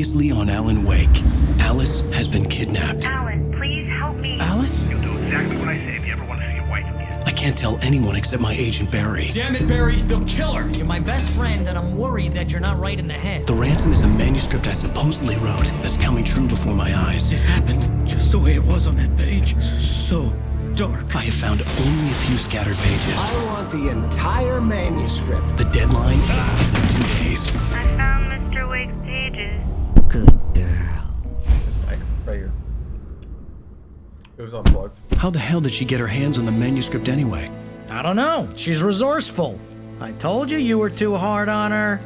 Previously on Alan Wake, Alice has been kidnapped. Alan, please help me. Alice? You'll do exactly what I say if you ever want to see your wife again. I can't tell anyone except my agent Barry. Damn it, Barry, they'll kill her. You're my best friend, and I'm worried that you're not right in the head. The ransom is a manuscript I supposedly wrote that's coming true before my eyes. It happened just the way it was on that page. So dark. I have found only a few scattered pages. I want the entire manuscript. The deadline is in 2 days. I found Mr. Wake's pages. Good girl. This mic right here. It was unplugged. How the hell did she get her hands on the manuscript anyway? I don't know. She's resourceful. I told you were too hard on her.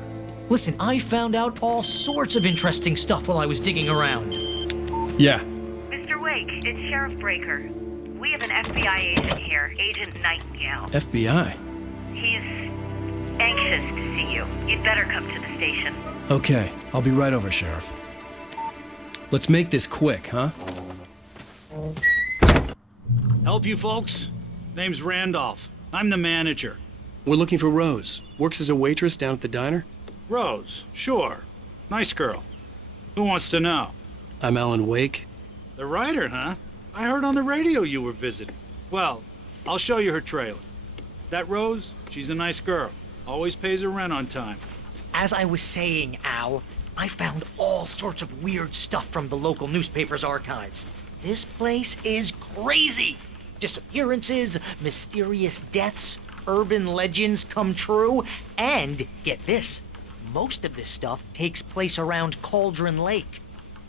Listen, I found out all sorts of interesting stuff while I was digging around. Yeah. Mr. Wake, it's Sheriff Breaker. We have an FBI agent here, Agent Nightingale. FBI. He's anxious to see you. You'd better come to the station. Okay, I'll be right over, Sheriff. Let's make this quick, huh? Help you folks? Name's Randolph. I'm the manager. We're looking for Rose. Works as a waitress down at the diner. Rose, sure. Nice girl. Who wants to know? I'm Alan Wake. The writer, huh? I heard on the radio you were visiting. Well, I'll show you her trailer. That Rose, she's a nice girl. Always pays her rent on time. As I was saying, Al, I found all sorts of weird stuff from the local newspaper's archives. This place is crazy. Disappearances, mysterious deaths, urban legends come true, and get this, most of this stuff takes place around Cauldron Lake.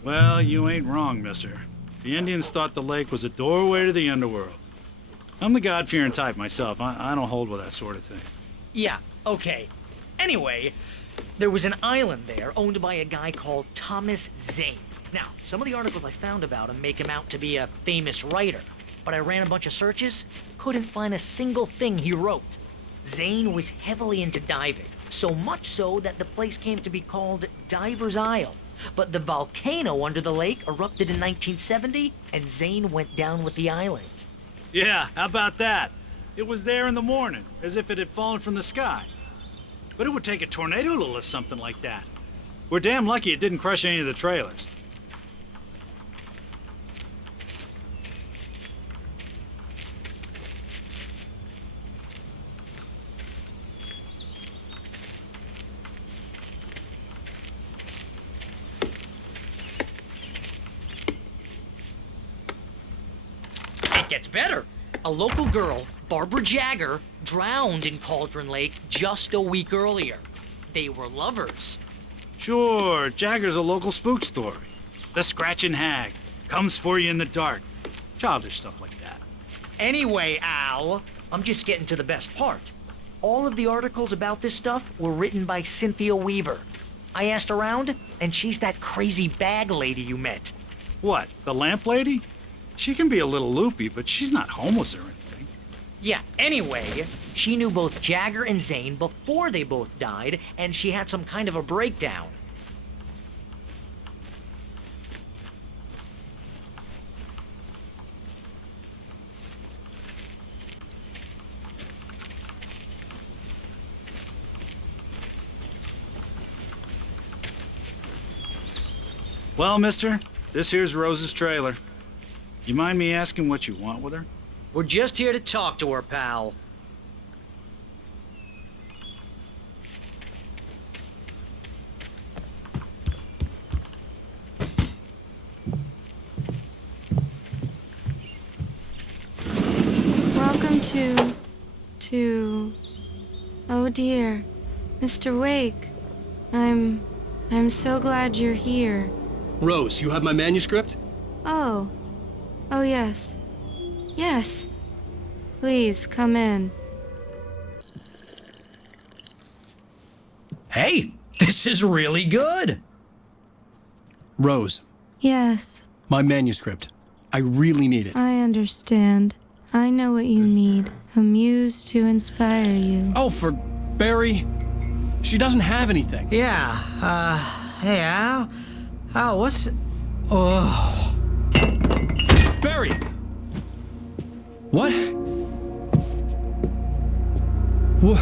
Well, you ain't wrong, mister. The Indians thought the lake was a doorway to the underworld. I'm the God-fearing type myself. I don't hold with that sort of thing. Yeah, okay. Anyway, there was an island there owned by a guy called Thomas Zane. Now, some of the articles I found about him make him out to be a famous writer, but I ran a bunch of searches, couldn't find a single thing he wrote. Zane was heavily into diving, so much so that the place came to be called Diver's Isle. But the volcano under the lake erupted in 1970, and Zane went down with the island. Yeah, how about that? It was there in the morning, as if it had fallen from the sky. But it would take a tornado to lift something like that. We're damn lucky it didn't crush any of the trailers. It gets better. A local girl, Barbara Jagger, drowned in Cauldron Lake just a week earlier. They were lovers. Sure, Jagger's a local spook story. The Scratching Hag comes for you in the dark. Childish stuff like that. Anyway, Al, I'm just getting to the best part. All of the articles about this stuff were written by Cynthia Weaver. I asked around, and she's that crazy bag lady you met. What, the lamp lady? She can be a little loopy, but she's not homeless or anything. Yeah, anyway, she knew both Jagger and Zane before they both died, and she had some kind of a breakdown. Well, mister, this here's Rose's trailer. You mind me asking what you want with her? We're just here to talk to her, pal. Welcome to... Oh dear, Mr. Wake. I'm so glad you're here. Rose, you have my manuscript? Oh. Oh, yes. Yes. Please, come in. Hey, this is really good. Rose, Yes, my manuscript. I really need it. I understand. I know what you need. A muse to inspire you. Oh, for Barry. She doesn't have anything. Yeah, hey, Al. Al, what's... Oh... Barry! What? What?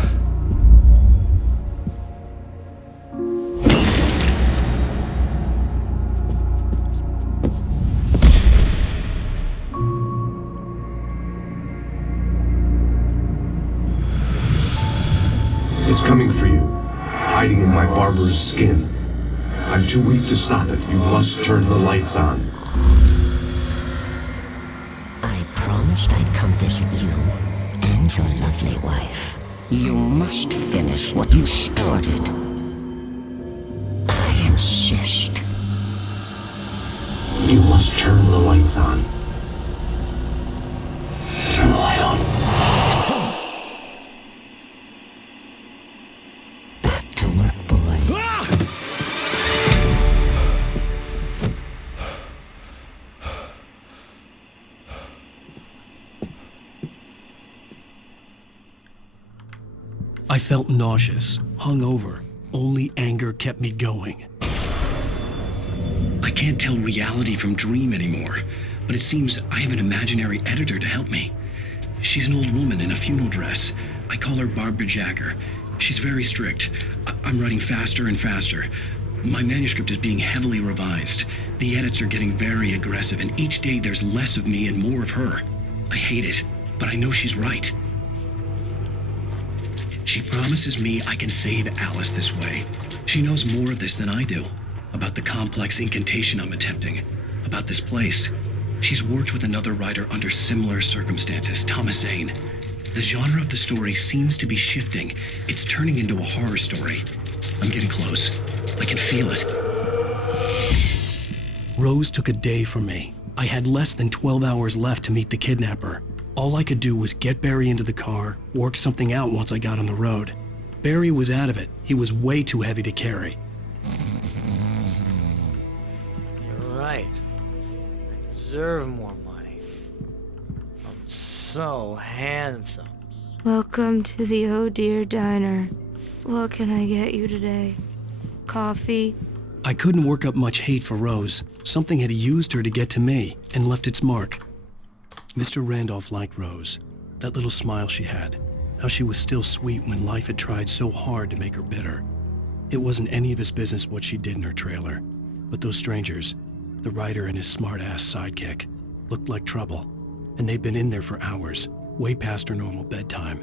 coming for you, hiding in my barber's skin. I'm too weak to stop it. You must turn the lights on. I promised I'd come visit you and your lovely wife. You must finish what you started. I insist. You must turn the lights on. Turn the light on. Back to work, boy. I felt nauseous, hungover. Only anger kept me going. I can't tell reality from dream anymore, but it seems I have an imaginary editor to help me. She's an old woman in a funeral dress. I call her Barbara Jagger. She's very strict. I'm writing faster and faster. My manuscript is being heavily revised. The edits are getting very aggressive, and each day there's less of me and more of her. I hate it, but I know she's right. She promises me I can save Alice this way. She knows more of this than I do. About the complex incantation I'm attempting. About this place. She's worked with another writer under similar circumstances, Thomas Zane. The genre of the story seems to be shifting. It's turning into a horror story. I'm getting close. I can feel it. Rose took a day from me. I had less than 12 hours left to meet the kidnapper. All I could do was get Barry into the car, work something out once I got on the road. Barry was out of it. He was way too heavy to carry. You're right. I deserve more money. I'm so handsome. Welcome to the Oh Dear Diner. What can I get you today? Coffee? I couldn't work up much hate for Rose. Something had used her to get to me and left its mark. Mr. Randolph liked Rose. That little smile she had. How she was still sweet when life had tried so hard to make her bitter. It wasn't any of his business what she did in her trailer. But those strangers, the writer and his smart-ass sidekick, looked like trouble. And they'd been in there for hours, way past her normal bedtime.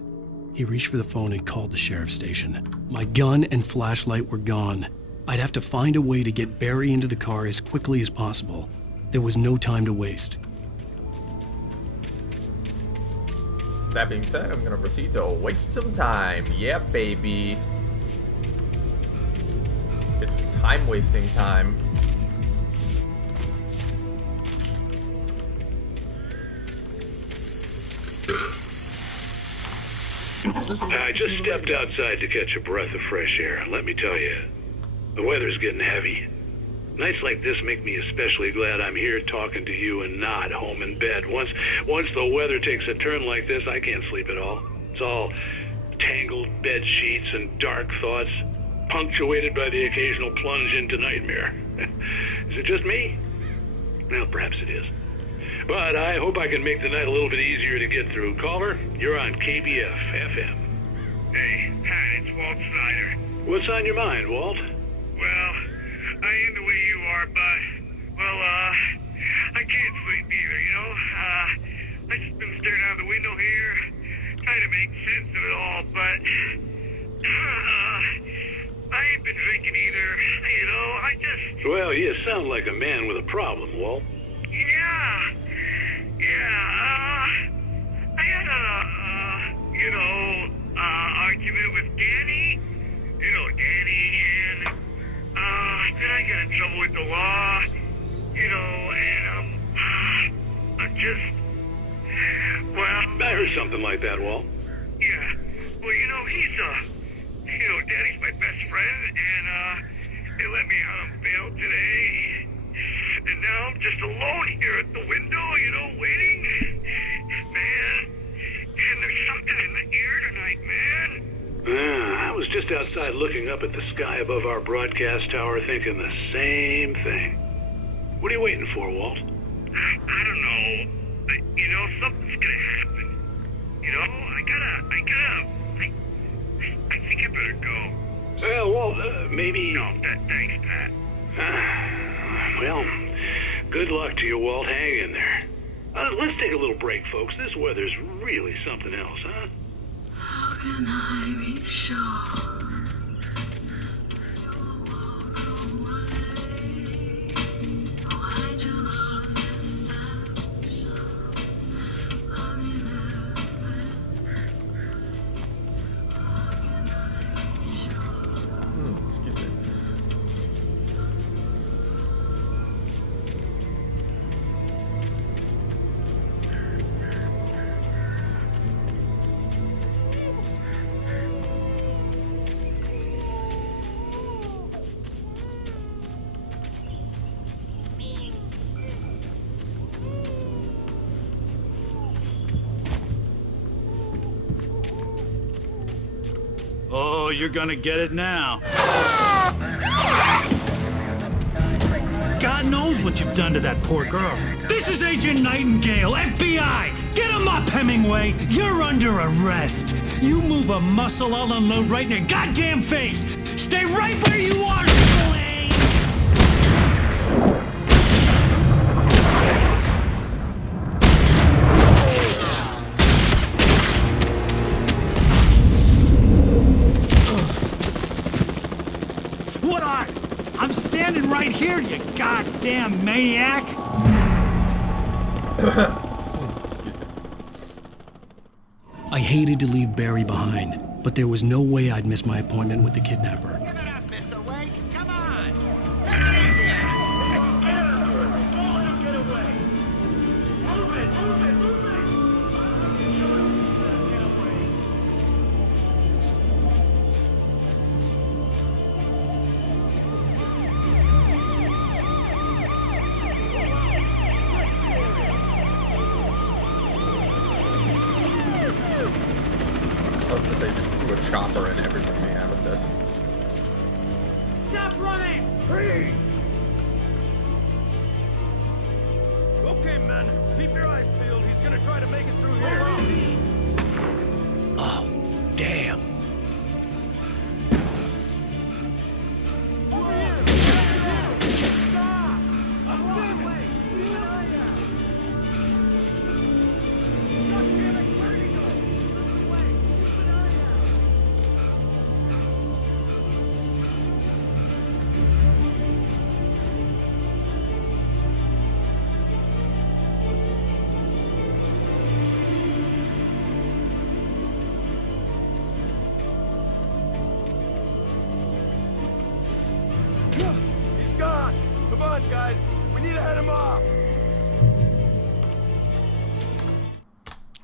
He reached for the phone and called the sheriff's station. My gun and flashlight were gone. I'd have to find a way to get Barry into the car as quickly as possible. There was no time to waste. That being said, I'm gonna proceed to waste some time. Yeah, baby. It's time wasting time. I just stepped outside to catch a breath of fresh air. Let me tell you, the weather's getting heavy. Nights like this make me especially glad I'm here talking to you and not home in bed. Once the weather takes a turn like this, I can't sleep at all. It's all tangled bed sheets and dark thoughts, punctuated by the occasional plunge into nightmare. Is it just me? Well, perhaps it is. But I hope I can make the night a little bit easier to get through. Caller, you're on KBF FM. Hey, Pat, it's Walt Snyder. What's on your mind, Walt? Well, I am the way you are, but, well, I can't sleep either, you know? I just been staring out the window here, trying to make sense of it all, but, I ain't been drinking either, you know, I just... Well, you sound like a man with a problem, Walt. I had a, argument with Danny, and, then I got in trouble with the law, and, I'm just, well... I heard something like that, Walt. Yeah, well, Danny's my best friend, and, they let me out on bail today, and now I'm just alone here at the window, waiting. Man, and there's something in the air tonight, man. I was just outside looking up at the sky above our broadcast tower thinking the same thing. What are you waiting for, Walt? I don't know. Something's gonna happen. I think I better go. Well, Walt, maybe... No, thanks, Pat. Well, good luck to you, Walt. Hang in there. Let's take a little break, folks. This weather's really something else, huh? can I be sure? Excuse me. Oh, you're gonna get it now. God knows what you've done to that poor girl. This is Agent Nightingale, FBI! Get him up, Hemingway! You're under arrest! You move a muscle, I'll unload right in your goddamn face! Stay right where you are, Spillane! What are? I'm standing right here, you goddamn maniac! I hated to leave Barry behind, but there was no way I'd miss my appointment with the kidnapper. Give it up, Mr. Wake. Come on. Take it easy. Get away. Move it, move it, move it. Hope that they just threw a chopper in everything they have with this. Stop running! Freeze! Okay, men. Keep your eyes peeled. He's gonna try to make it through here. Oh, damn. Over here! Stop! I'm running! Keep an eye out! God damn it! Where did he go? Wait! Keep an eye out! He's gone! Come on, guys! We need to head him off!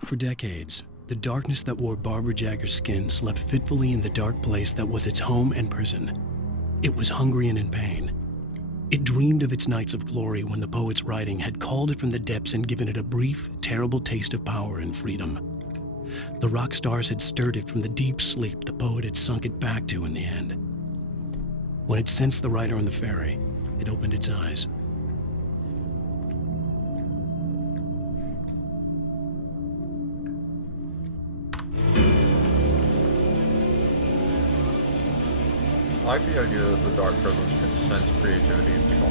For decades, the darkness that wore Barbara Jagger's skin slept fitfully in the dark place that was its home and prison. It was hungry and in pain. It dreamed of its nights of glory when the poet's writing had called it from the depths and given it a brief, terrible taste of power and freedom. The rock stars had stirred it from the deep sleep the poet had sunk it back to in the end. When it sensed the rider on the ferry, it opened its eyes. I like the idea that the dark privilege can sense creativity in people.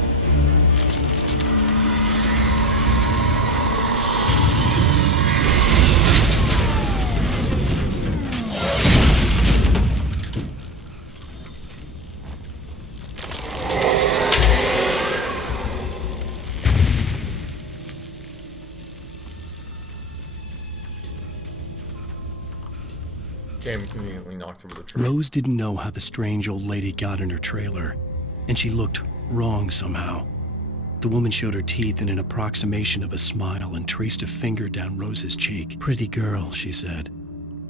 Game conveniently knocked over the tree. Rose didn't know how the strange old lady got in her trailer, and she looked wrong somehow. The woman showed her teeth in an approximation of a smile and traced a finger down Rose's cheek. "Pretty girl," she said.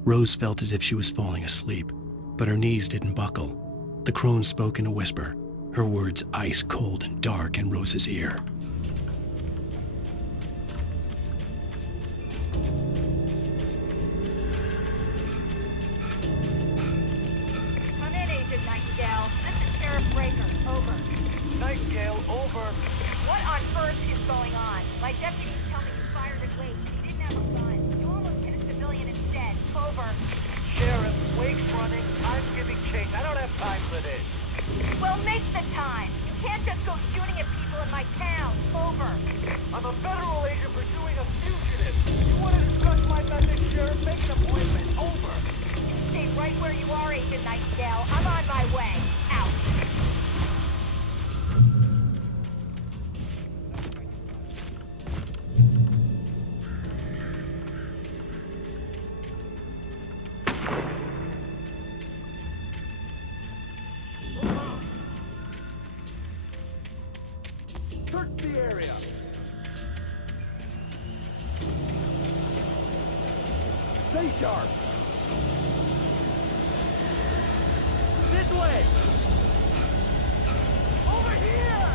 Rose felt as if she was falling asleep, but her knees didn't buckle. The crone spoke in a whisper, her words ice cold and dark in Rose's ear. Come in, Agent Nightingale. This is Sheriff Breaker. Over. Nightingale, over. What on earth is going on? My deputies tell me you fired at Wake. He didn't have a gun. You almost hit a civilian instead. Over. Sheriff, Wake's running. I'm giving chase. I don't have time for this. Well, make the time. You can't just go shooting at people in my town. Over. I'm a federal agent pursuing a fugitive. You want to discuss my message, Sheriff? Make an appointment. Over. right where you are, Agent Nightingale. I'm on my way. Out. Search the area. Stay sharp. This way. Over here.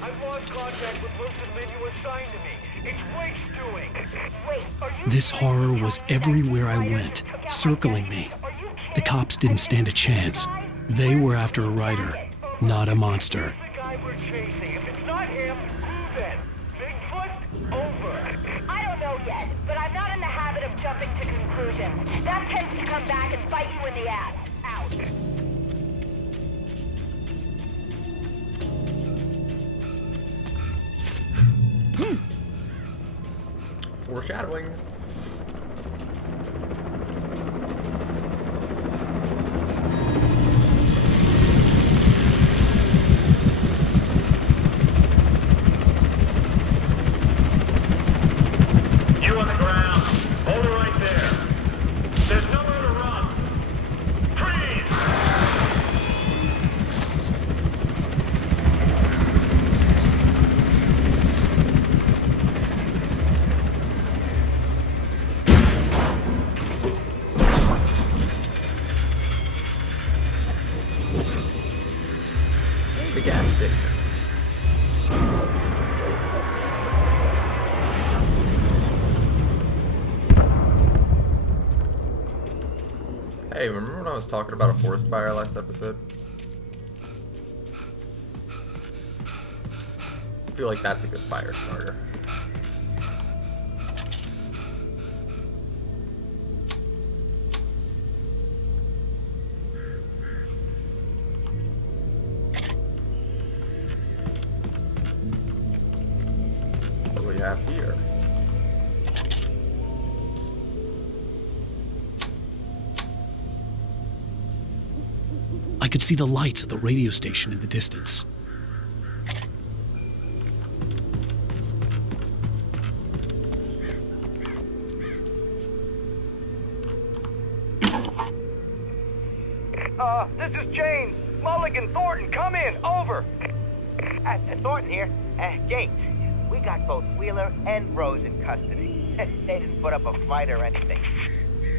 I've lost contact with Wilson Lin you assigned to me. It's Blake's doing. Wait, are you... This horror was everywhere I went, circling me. The cops didn't stand a chance. They were after a writer, not a monster. The guy we're chasing. If it's not him, who then? Bigfoot? Over. I don't know yet, but I'm not in the habit of jumping to conclusions. That tends to come back and bite you in the ass. Out. Foreshadowing. You on the ground. Hold it right there. There's nowhere to run. Freeze! The gas station. Hey, remember when I was talking about a forest fire last episode? I feel like that's a good fire starter. What do we have here? I could see the lights of the radio station in the distance. This is James. Mulligan, Thornton, come in. Over. Thornton here. James, we got both Wheeler and Rose in custody. They didn't put up a fight or anything.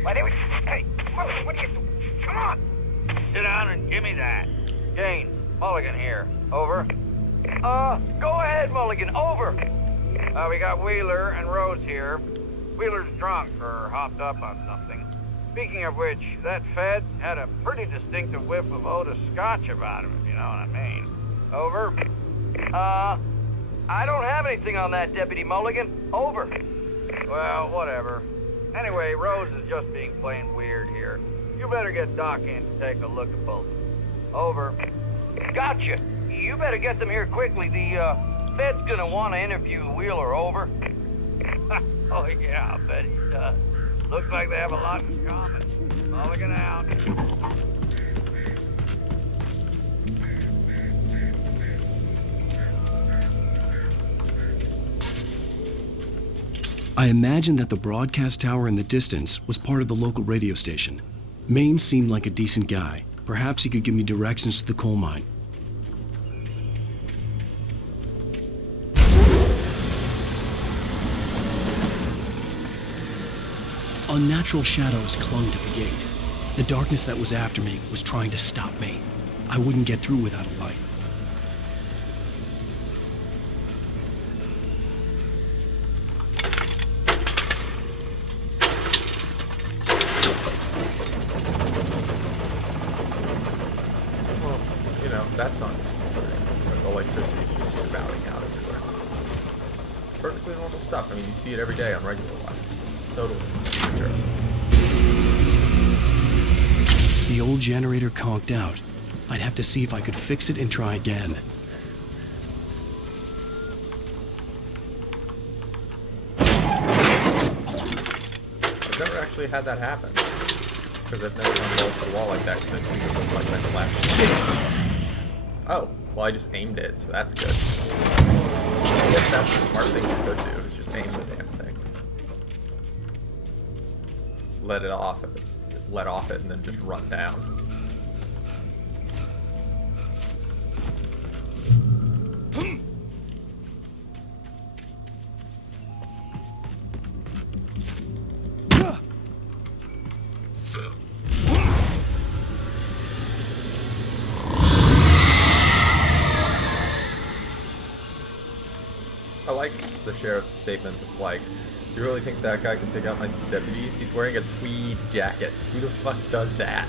Why, they were... Hey, Mulligan, what are you doing? Come on! Sit down and give me that. James, Mulligan here. Over. Go ahead, Mulligan. Over. We got Wheeler and Rose here. Wheeler's drunk or hopped up on something. Speaking of which, that Fed had a pretty distinctive whiff of Otis Scotch about him, if you know what I mean. Over. I don't have anything on that, Deputy Mulligan. Over. Well, whatever. Anyway, Rose is just being plain weird here. You better get Doc in to take a look at both. Over. Gotcha. You better get them here quickly. The Fed's gonna want to interview Wheeler. Over. Oh yeah, I bet he does. Looks like they have a lot in common. Mulligan out. I imagined that the broadcast tower in the distance was part of the local radio station. Maine seemed like a decent guy. Perhaps he could give me directions to the coal mine. Unnatural shadows clung to the gate. The darkness that was after me was trying to stop me. I wouldn't get through without a light. Well, you know, That's not disconcerting. The electricity is just spouting out everywhere. Perfectly normal stuff. I mean, you see it every day on regular lives. Totally. For sure. The old generator conked out. I'd have to see if I could fix it and try again. I've never actually had that happen. Because I've never run balls to the wall like that, because it seemed to look like my flash. Oh, well I just aimed it, so that's good. I guess that's the smart thing you could do, is just aim the damn thing. Let off it, and then just run down. I like the sheriff's statement that's like, you really think that guy can take out my deputies? He's wearing a tweed jacket. Who the fuck does that?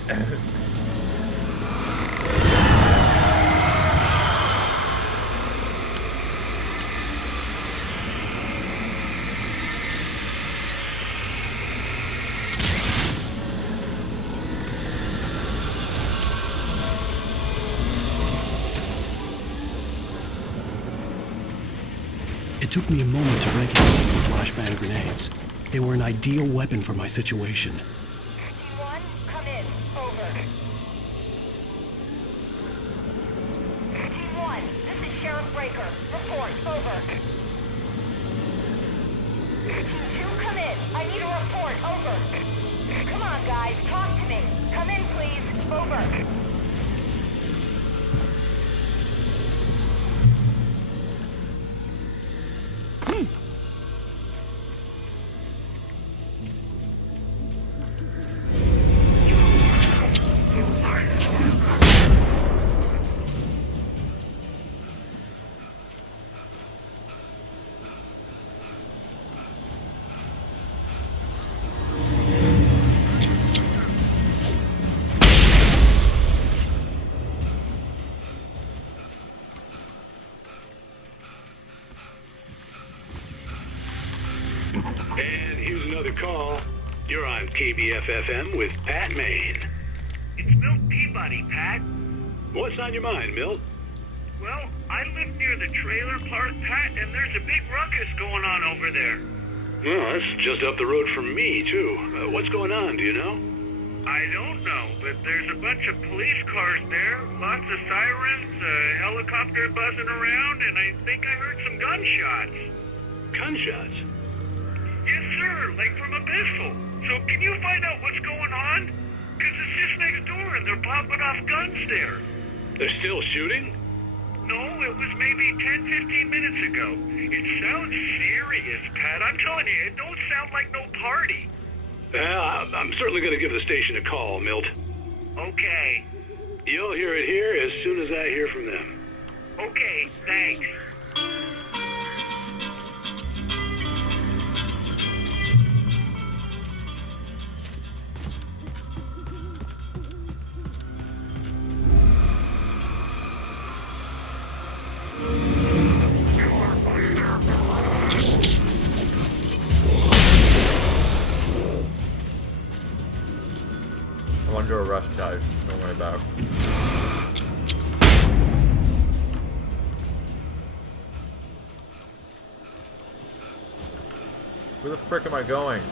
It took me a moment to recognize the flashbang grenades. They were an ideal weapon for my situation. T1, come in. Over. T1, this is Sheriff Breaker. Report. Over. T2, come in. I need a report. Over. Come on, guys. Talk to me. Come in, please. Over. And here's another call. You're on KBFFM with Pat Maine. It's Milt Peabody, Pat. What's on your mind, Milt? Well, I live near the trailer park, Pat, and there's a big ruckus going on over there. Well, that's just up the road from me, too. What's going on, do you know? I don't know, but there's a bunch of police cars there, lots of sirens, a helicopter buzzing around, and I think I heard some gunshots. Gunshots? Yes, sir, like from a pistol. So can you find out what's going on? Because it's just next door and they're popping off guns there. They're still shooting? No, it was maybe 10, 15 minutes ago. It sounds serious, Pat. I'm telling you, it don't sound like no party. I'm certainly going to give the station a call, Milt. Okay. You'll hear it here as soon as I hear from them. Okay, thanks. I'm under a rush, guys. Don't worry about it. Where the frick am I going?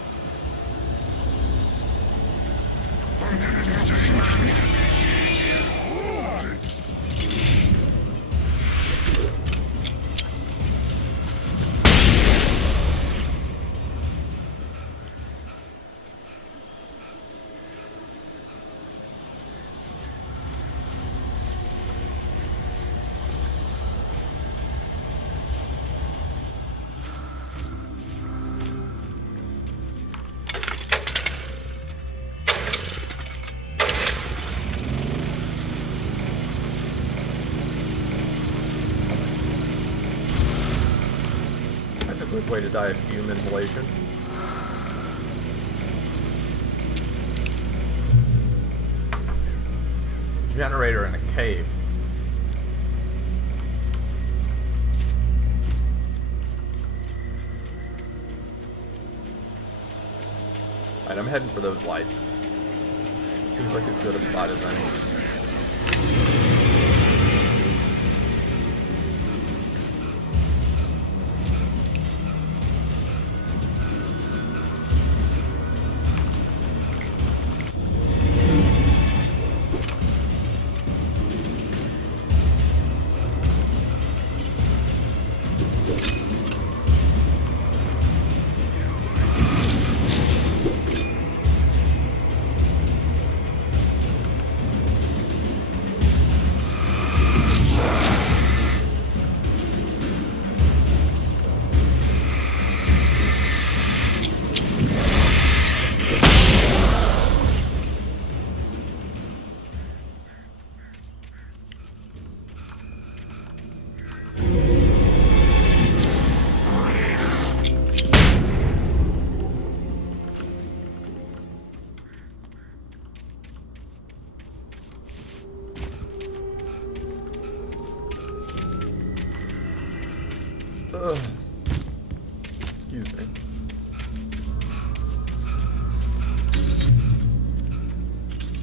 That's a good way to die of fume inhalation. Generator in a cave. heading for those lights. Seems like as good a spot as any. Ugh. Excuse me.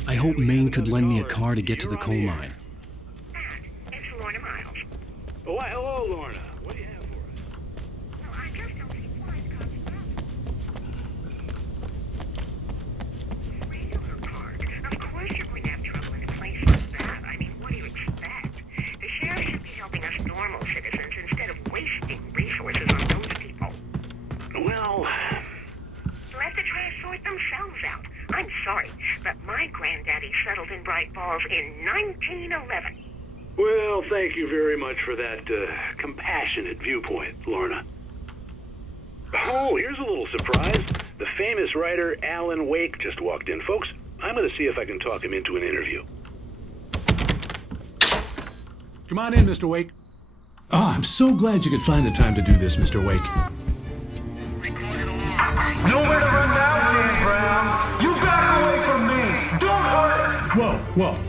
I hope Maine could lend me a car to get to the coal mine. It's Lorna Miles. Oh, why, hello, Lorna. What do you have for us? Well, I just don't see why it's got stuff. Regular Park. Of course you're going to have trouble in a place like that. I mean, what do you expect? The sheriff should be helping us normal citizens instead of wasting resources on those people. Well, Let the trash sort themselves out. I'm sorry, but my granddaddy settled in Bright Falls in 1911. well, thank you very much for that compassionate viewpoint, Lorna. Oh, here's a little surprise. The famous writer Alan Wake just walked in. Folks, I'm going to see if I can talk him into an interview. Come on in, Mr. Wake. Oh, I'm so glad you could find the time to do this, Mr. Wake. Nowhere to run now, Dan Brown. You back away from me. Don't hurt.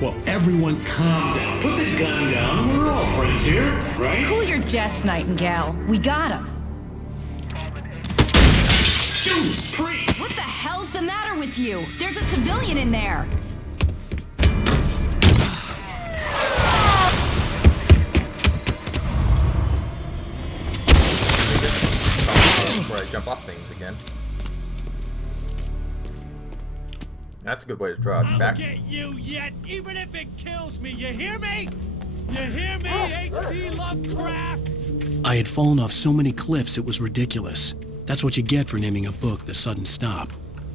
Whoa. Everyone calm down. Put the gun down. We're all friends here, right? Cool your jets, Nightingale. We got him. What the hell's the matter with you? There's a civilian in there. Before I jump off things again. That's a good way to draw it back. Get you yet, even if it kills me. You hear me? You hear me, H.P. Lovecraft? I had fallen off so many cliffs it was ridiculous. That's what you get for naming a book The Sudden Stop.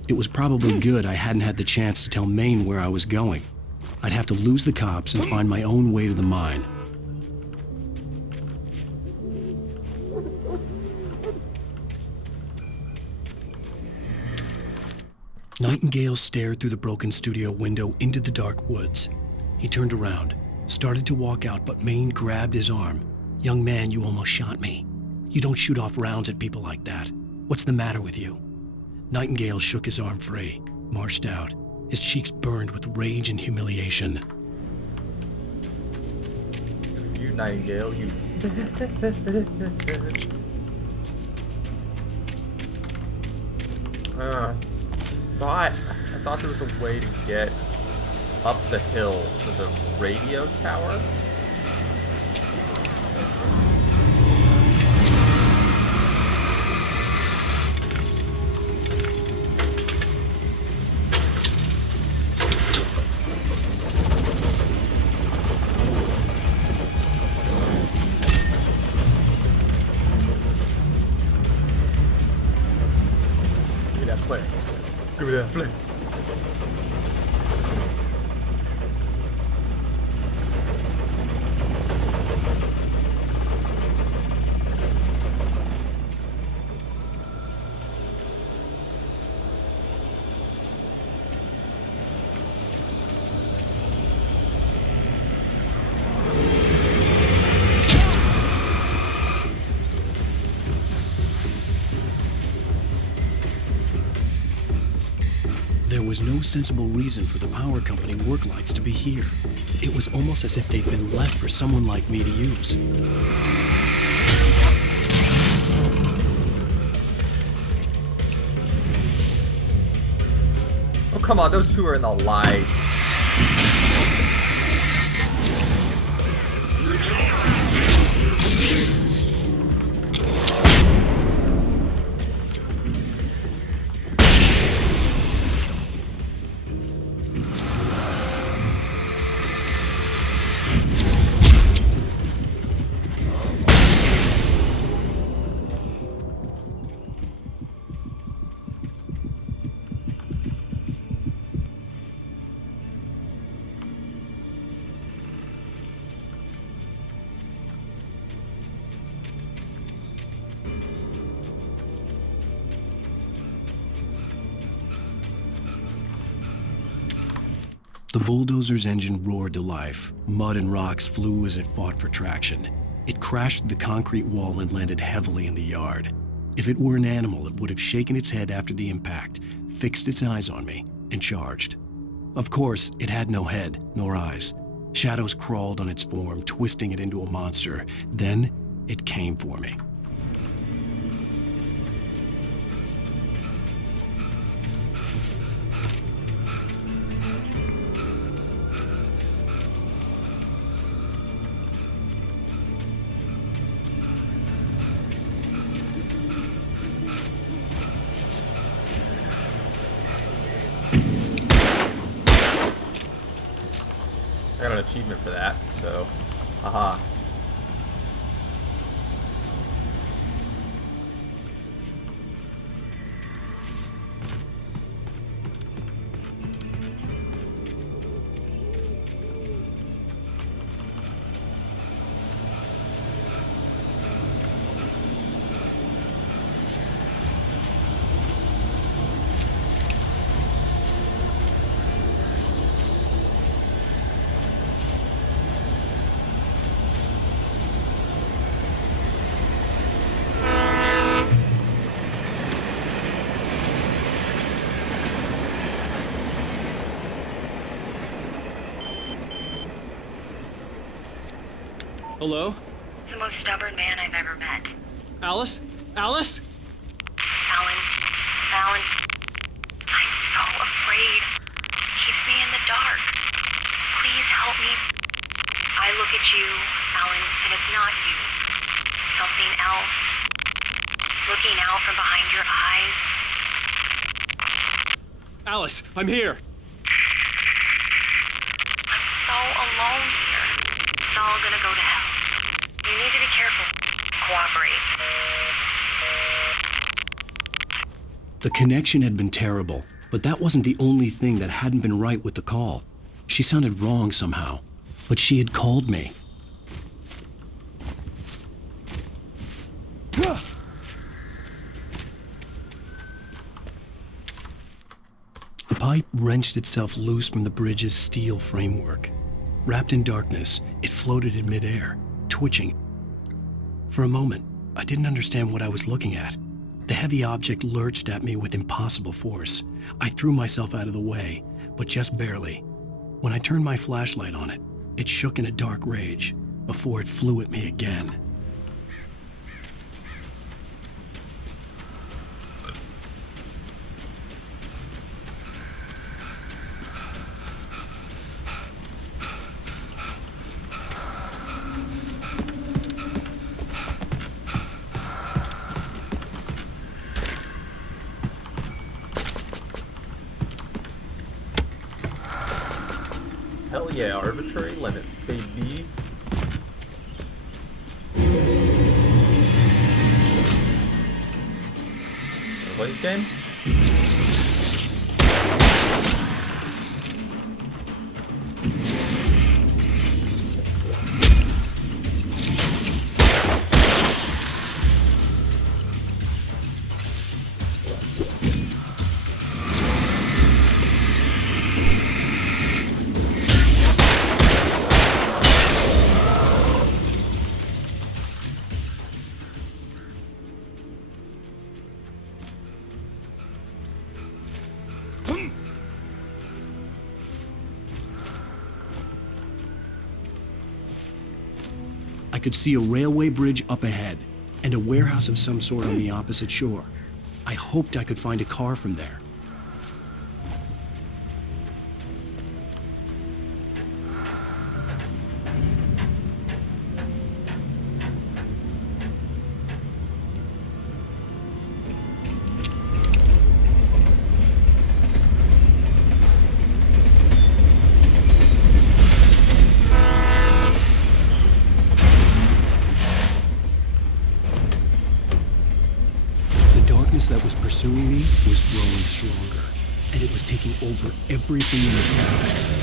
It was probably good I hadn't had the chance to tell Maine where I was going. I'd have to lose the cops and find my own way to the mine. Nightingale stared through the broken studio window into the dark woods. He turned around, started to walk out, but Maine grabbed his arm. "Young man, you almost shot me. You don't shoot off rounds at people like that. What's the matter with you?" Nightingale shook his arm free, marched out. His cheeks burned with rage and humiliation. Good for you, Nightingale. You. I thought there was a way to get up the hill to the radio tower. Give me that flare. Give me that flare. There was no sensible reason for the power company work lights to be here. It was almost as if they'd been left for someone like me to use. come on, those two are in the lights. The bulldozer's engine roared to life. Mud and rocks flew as it fought for traction. It crashed through the concrete wall and landed heavily in the yard. If it were an animal, it would have shaken its head after the impact, fixed its eyes on me, and charged. Of course, it had no head, nor eyes. Shadows crawled on its form, twisting it into a monster. Then, it came for me. I got an achievement for that, so haha. Hello? The most stubborn man I've ever met. Alice? Alice? Alan. Alan. I'm so afraid. Keeps me in the dark. Please help me. I look at you, Alan, and it's not you. Something else. Looking out from behind your eyes. Alice, I'm here. I'm so alone here. It's all gonna go to hell. You need to be careful. Cooperate. The connection had been terrible, but that wasn't the only thing that hadn't been right with the call. She sounded wrong somehow, but she had called me. The pipe wrenched itself loose from the bridge's steel framework. Wrapped in darkness, it floated in midair, twitching. For a moment, I didn't understand what I was looking at. The heavy object lurched at me with impossible force. I threw myself out of the way, but just barely. When I turned my flashlight on it, it shook in a dark rage before it flew at me again. Hell yeah, arbitrary limits, baby. Wanna play this game? I could see a railway bridge up ahead and a warehouse of some sort on the opposite shore. I hoped I could find a car from there. that was pursuing me was growing stronger, and it was taking over everything in its path.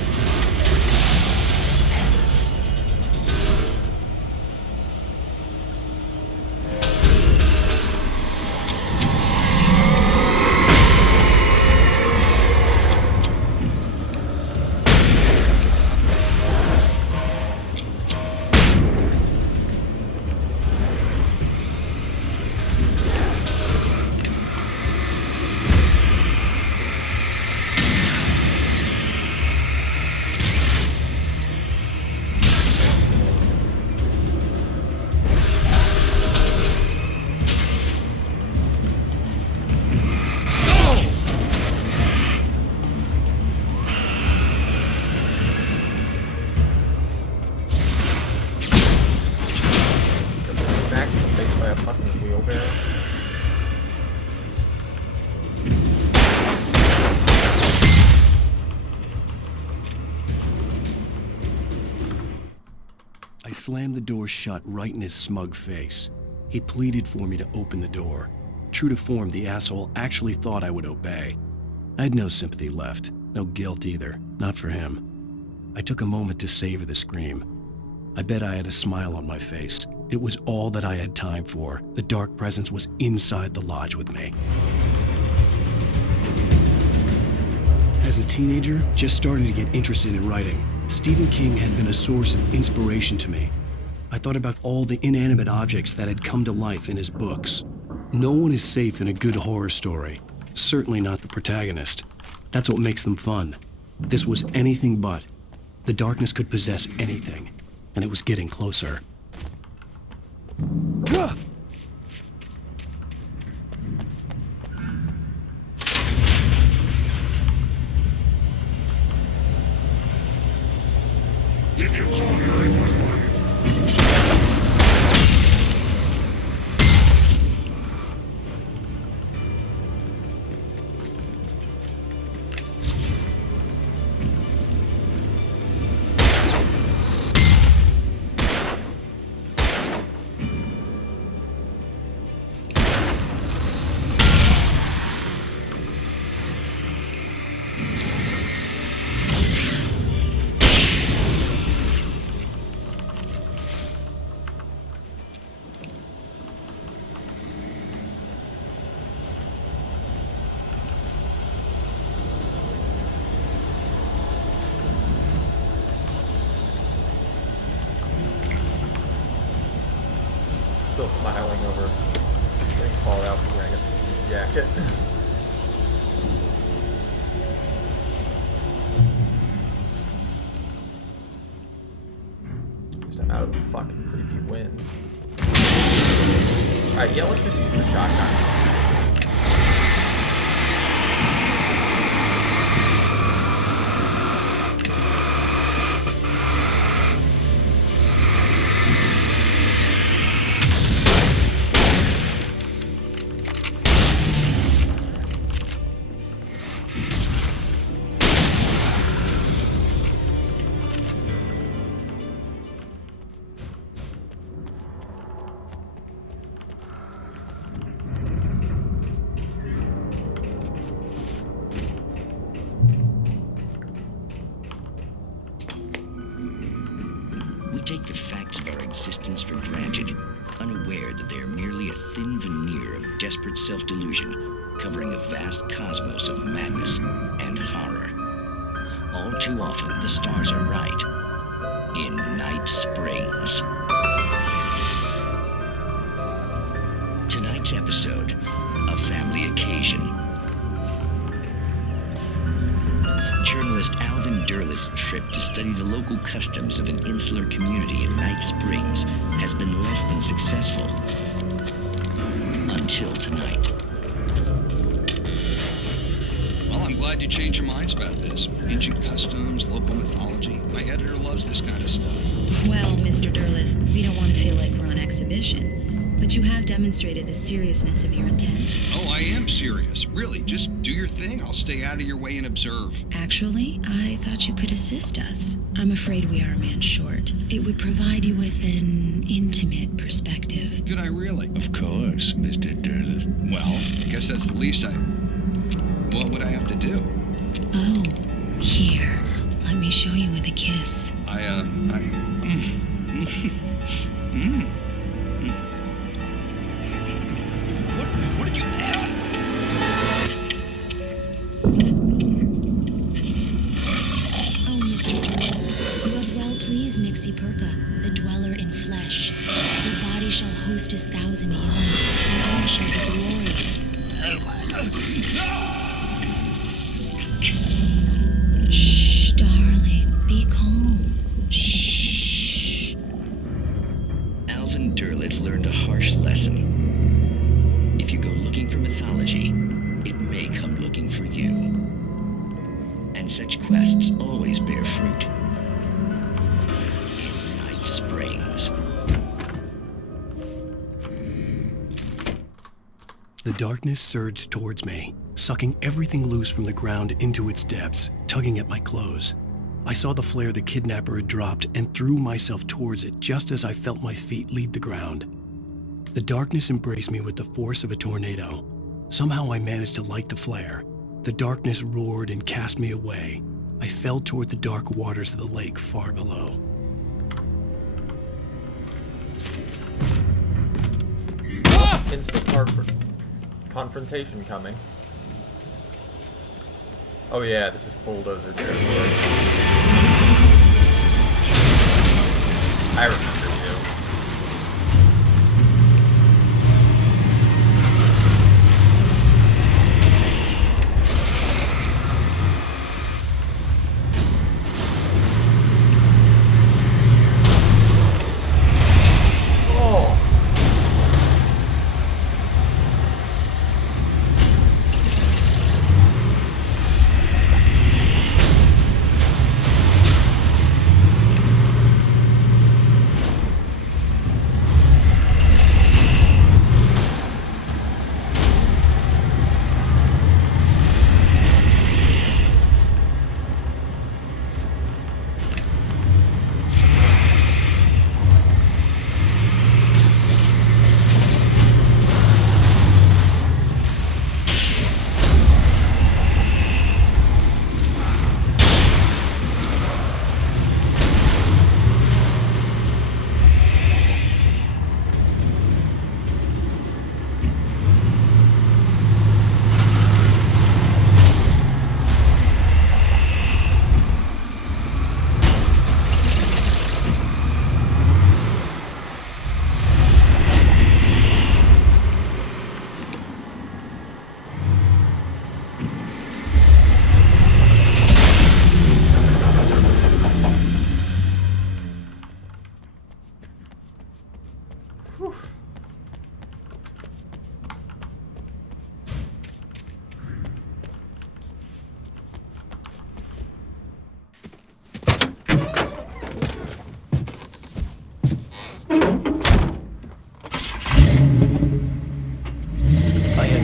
I slammed the door shut right in his smug face. He pleaded for me to open the door. True to form, the asshole actually thought I would obey. I had no sympathy left, no guilt either, not for him. I took a moment to savor the scream. I bet I had a smile on my face. It was all that I had time for. The dark presence was inside the lodge with me. As a teenager, just starting to get interested in writing, Stephen King had been a source of inspiration to me. I thought about all the inanimate objects that had come to life in his books. No one is safe in a good horror story, certainly not the protagonist. That's what makes them fun. This was anything but. The darkness could possess anything, and it was getting closer. Did you call 911? Still smiling over getting called out for wearing a jacket. Just I'm out of the fucking creepy wind. Alright, yeah, let's just use the shotgun. We take the facts of our existence for granted, unaware that they are merely a thin veneer of desperate self-delusion, covering a vast cosmos of madness and horror. All too often, the stars are right. In Night Springs. Tonight's episode, A Family Occasion. Journalist Alvin Derleth's trip to study the local customs of an insular community in Night Springs has been less than successful. Until tonight. Well, I'm glad you changed your minds about this. Ancient customs, local mythology. My editor loves this kind of stuff. Well, Mr. Derleth, we don't want to feel like we're on exhibition. But you have demonstrated the seriousness of your intent. Oh, I am serious. Really, just do your thing. I'll stay out of your way and observe. Actually, I thought you could assist us. I'm afraid we are a man short. It would provide you with an intimate perspective. Could I really? Of course, Mr. Derleth. Well, I guess that's the least I... What would I have to do? Oh, here. Let me show you with a kiss. What did you... Oh, Mr. Derleth, you have well pleased Nixie Perka, the dweller in flesh. Your body shall host his 1,000 young, and all shall be glory. Shh, darling, be calm. Shh. Alvin Derleth learned a harsh lesson. If you go looking for mythology, it may come looking for you. And such quests always bear fruit. In Night Springs. The darkness surged towards me, sucking everything loose from the ground into its depths, tugging at my clothes. I saw the flare the kidnapper had dropped and threw myself towards it just as I felt my feet leave the ground. The darkness embraced me with the force of a tornado. Somehow I managed to light the flare. The darkness roared and cast me away. I fell toward the dark waters of the lake far below. Instant confrontation coming. Oh yeah, this is bulldozer territory. I remember you.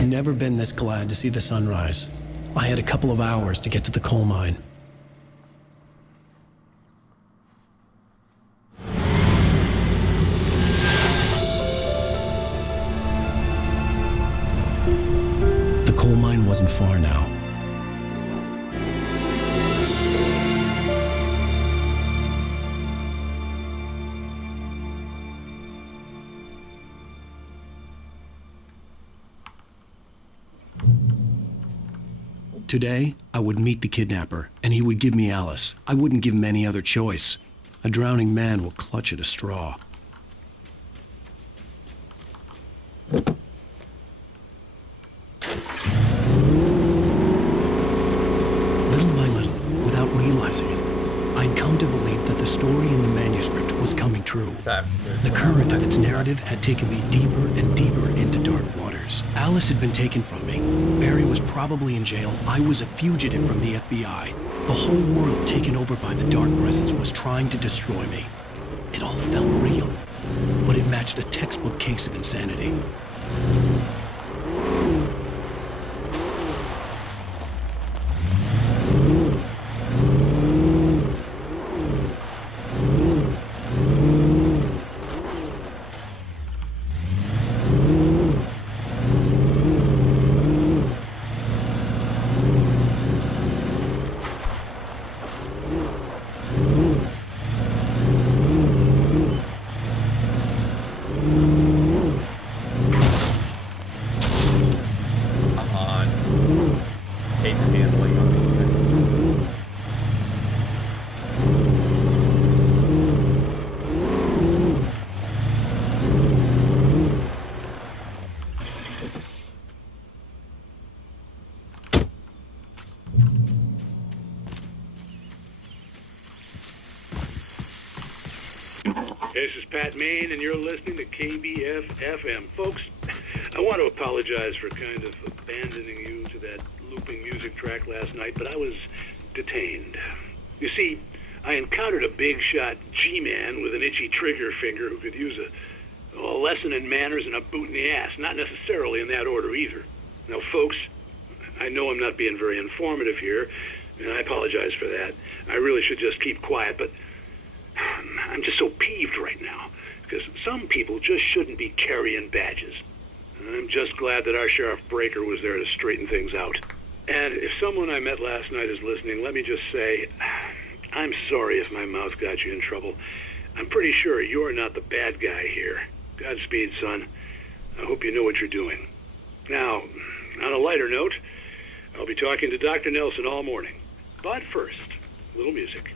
Never been this glad to see the sunrise. I had a couple of hours to get to the coal mine. The coal mine wasn't far now. Today, I would meet the kidnapper, and he would give me Alice. I wouldn't give him any other choice. A drowning man will clutch at a straw. Little by little, without realizing it, I'd come to believe that the story in the manuscript was coming true. The current of its narrative had taken me deeper and deeper into dark waters. Alice had been taken from me. Barry was probably in jail. I was a fugitive from the FBI. The whole world taken over by the Dark Presence was trying to destroy me. It all felt real, but it matched a textbook case of insanity. This is Pat Maine, and you're listening to KBF-FM. Folks, I want to apologize for kind of abandoning you to that looping music track last night, but I was detained. You see, I encountered a big-shot G-man with an itchy trigger finger who could use a lesson in manners and a boot in the ass, not necessarily in that order either. Now, folks, I know I'm not being very informative here, and I apologize for that. I really should just keep quiet, but I'm just so peeved right now, because some people just shouldn't be carrying badges. I'm just glad that our Sheriff Breaker was there to straighten things out. And if someone I met last night is listening, let me just say, I'm sorry if my mouth got you in trouble. I'm pretty sure you're not the bad guy here. Godspeed, son. I hope you know what you're doing. Now, on a lighter note, I'll be talking to Dr. Nelson all morning. But first, a little music.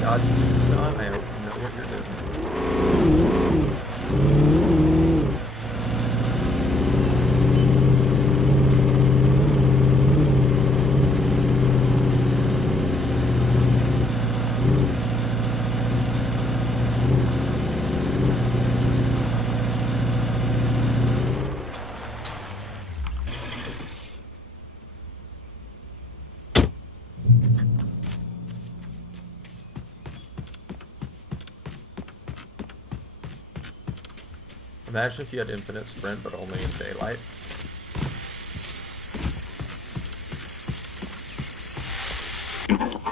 Godspeed, son. I hope you know what you're doing. Imagine if you had infinite sprint, but only in daylight.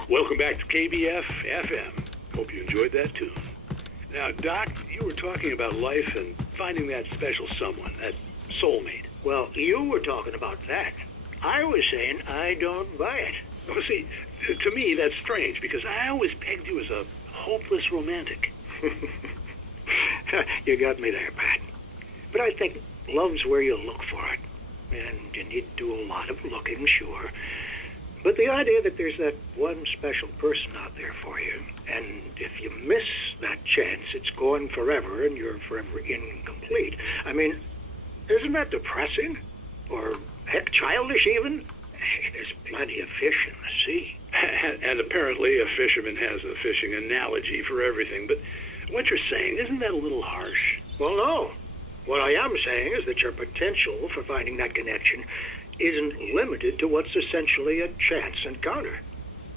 Welcome back to KBF-FM. Hope you enjoyed that tune. Now, Doc, you were talking about life and finding that special someone, that soulmate. Well, you were talking about that. I was saying I don't buy it. Well, see, to me, that's strange, because I always pegged you as a hopeless romantic. You got me there, Pat. But I think love's where you look for it. And you need to do a lot of looking, sure. But the idea that there's that one special person out there for you, and if you miss that chance, it's gone forever, and you're forever incomplete. I mean, isn't that depressing? Or, heck, childish even? There's plenty of fish in the sea. And apparently a fisherman has a fishing analogy for everything, but what you're saying, isn't that a little harsh? Well, no. What I am saying is that your potential for finding that connection isn't limited to what's essentially a chance encounter.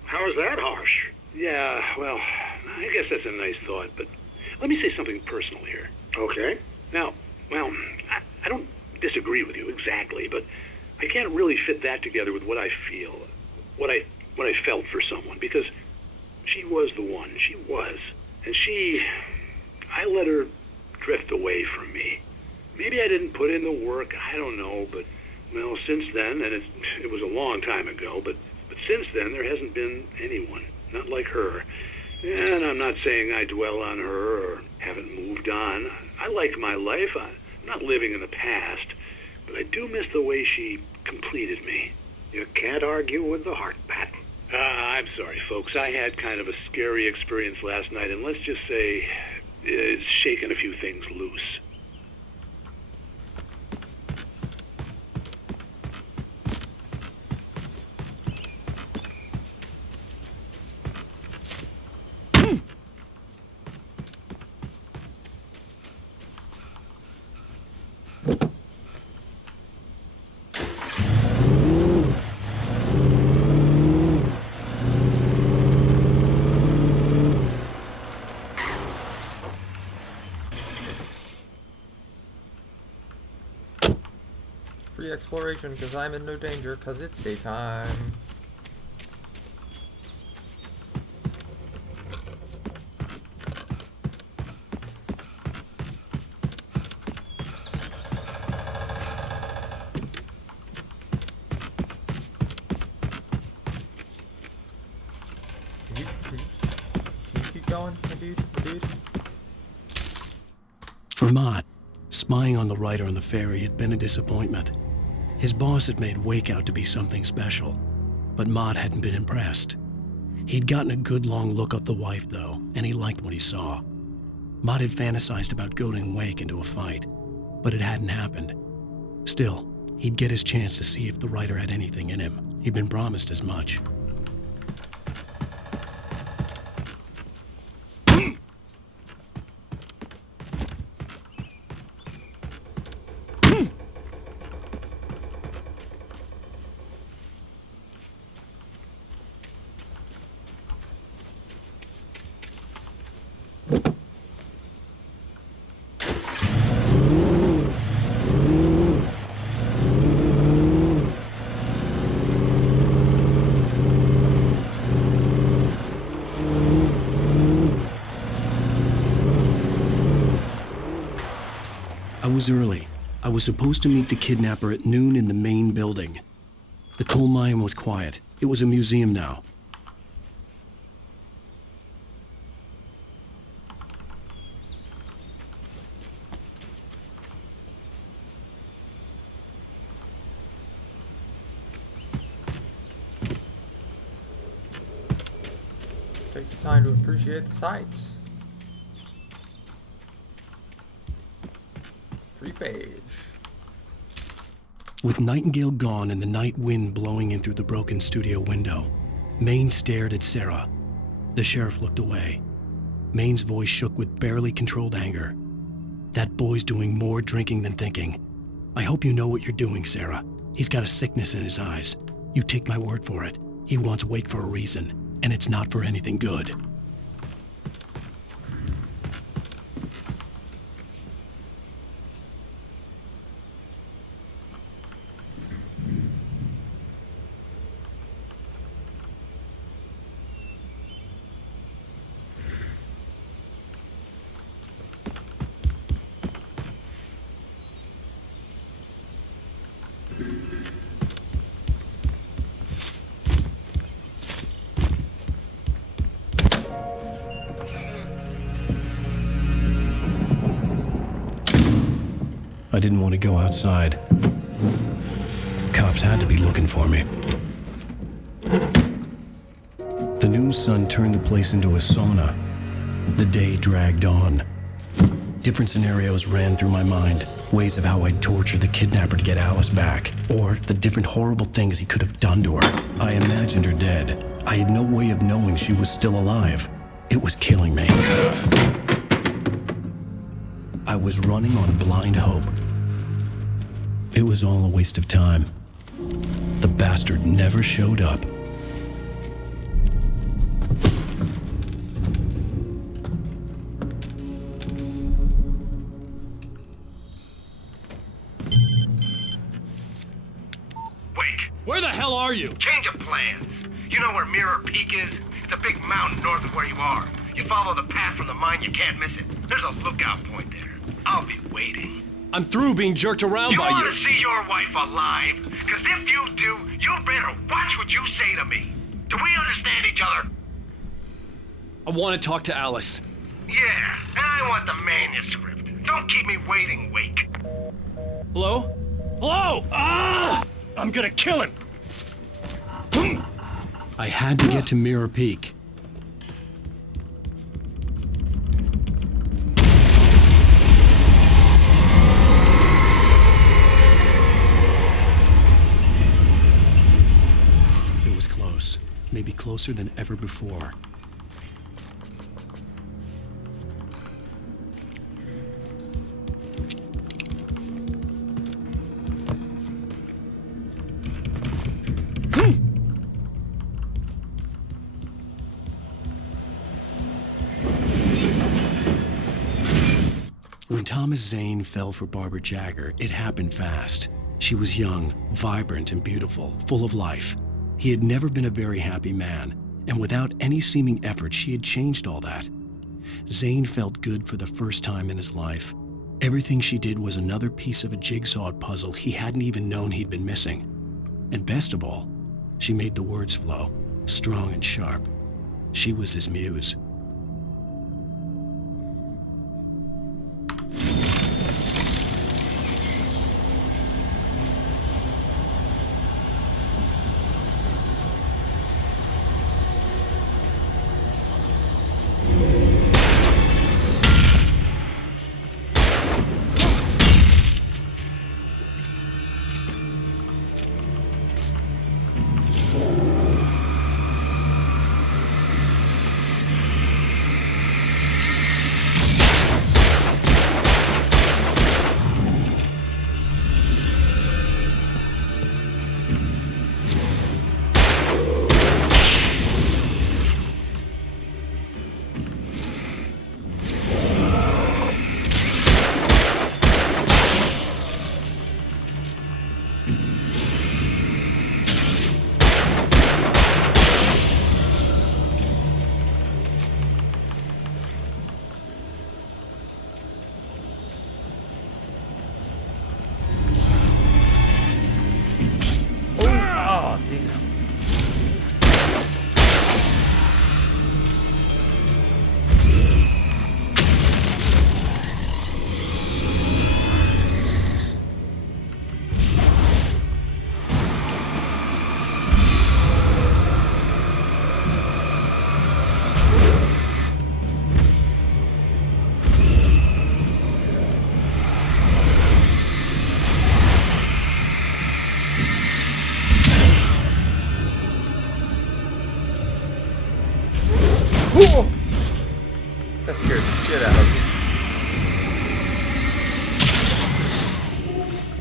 How is that harsh? Yeah, well, I guess that's a nice thought, but let me say something personal here. Okay. Now, well, I don't disagree with you exactly, but I can't really fit that together with what I feel, what I felt for someone, because she was the one. She was. And I let her drift away from me. Maybe I didn't put in the work, I don't know, but, well, since then, and it was a long time ago, but since then there hasn't been anyone, not like her. And I'm not saying I dwell on her or haven't moved on. I like my life. I'm not living in the past, but I do miss the way she completed me. You can't argue with the heart, Pat. I'm sorry, folks. I had kind of a scary experience last night, and let's just say it's shaken a few things loose. Free exploration, because I'm in no danger, because it's daytime. Can you keep going, my dude? For Mott, spying on the writer on the ferry had been a disappointment. His boss had made Wake out to be something special, but Mott hadn't been impressed. He'd gotten a good long look at the wife, though, and he liked what he saw. Mott had fantasized about goading Wake into a fight, but it hadn't happened. Still, he'd get his chance to see if the writer had anything in him. He'd been promised as much. I was early. I was supposed to meet the kidnapper at noon in the main building. The coal mine was quiet. It was a museum now. Take the time to appreciate the sights. Free page. With Nightingale gone and the night wind blowing in through the broken studio window, Maine stared at Sarah. The sheriff looked away. Maine's voice shook with barely controlled anger. That boy's doing more drinking than thinking. I hope you know what you're doing, Sarah. He's got a sickness in his eyes. You take my word for it. He wants Wake for a reason, and it's not for anything good. I didn't want to go outside. Cops had to be looking for me. The noon sun turned the place into a sauna. The day dragged on. Different scenarios ran through my mind. Ways of how I'd torture the kidnapper to get Alice back. Or the different horrible things he could have done to her. I imagined her dead. I had no way of knowing she was still alive. It was killing me. I was running on blind hope. It was all a waste of time. The bastard never showed up. Wake! Where the hell are you? Change of plans. You know where Mirror Peak is? It's a big mountain north of where you are. You follow the path from the mine, you can't miss it. There's a lookout point there. I'll be waiting. I'm through being jerked around by You you. want to see your wife alive? Because if you do, you better watch what you say to me. Do we understand each other? I want to talk to Alice. Yeah, and I want the manuscript. Don't keep me waiting, Wake. Hello? Hello? Ah! I'm gonna kill him. I had to get to Mirror Peak. It was close, maybe closer than ever before. When Thomas Zane fell for Barbara Jagger, it happened fast. She was young, vibrant, and beautiful, full of life. He had never been a very happy man, and without any seeming effort, she had changed all that. Zane felt good for the first time in his life. Everything she did was another piece of a jigsaw puzzle he hadn't even known he'd been missing. And best of all, she made the words flow, strong and sharp. She was his muse.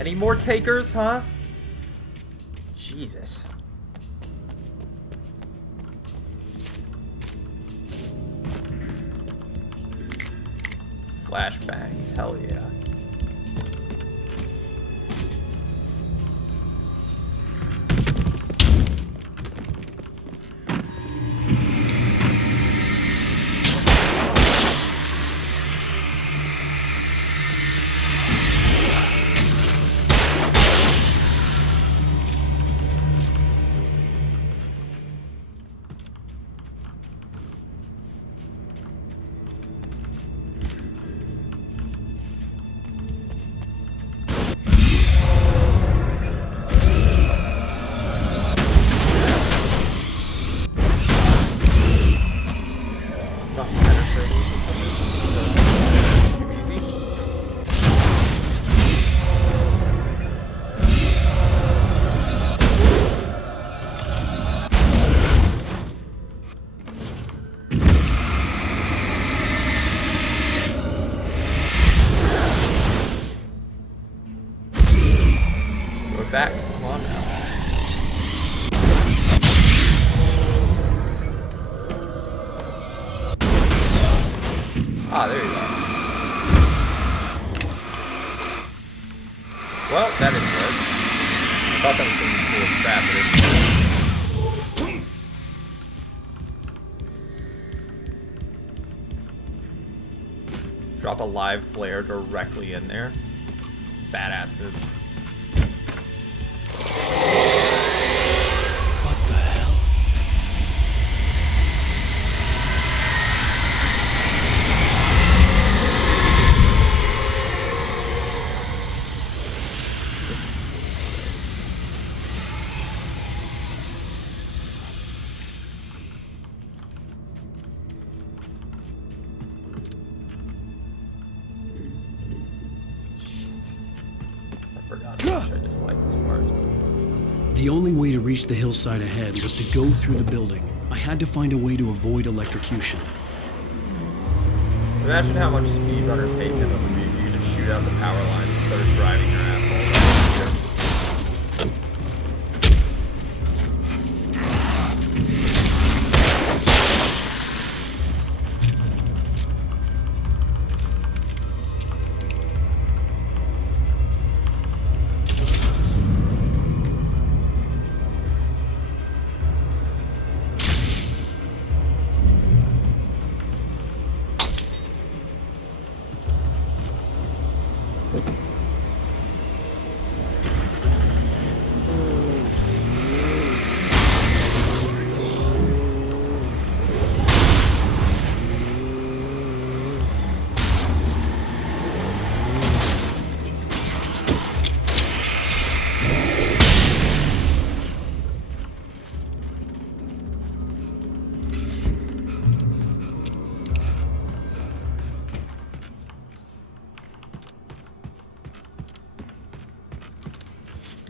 Any more takers, huh? Jesus. Flashbangs, hell yeah. Back. Come on now. Ah, there you go. Well, that didn't work. I thought that was going to be cool as crap, but it didn't. Drop a live flare directly in there. Badass move. What the hell? I forgot how much I dislike this part. The only way to reach the hillside ahead was to go through the building. I had to find a way to avoid electrocution. Imagine how much speedrunners hate him it would be if you could just shoot out the power line and started driving your asshole down here.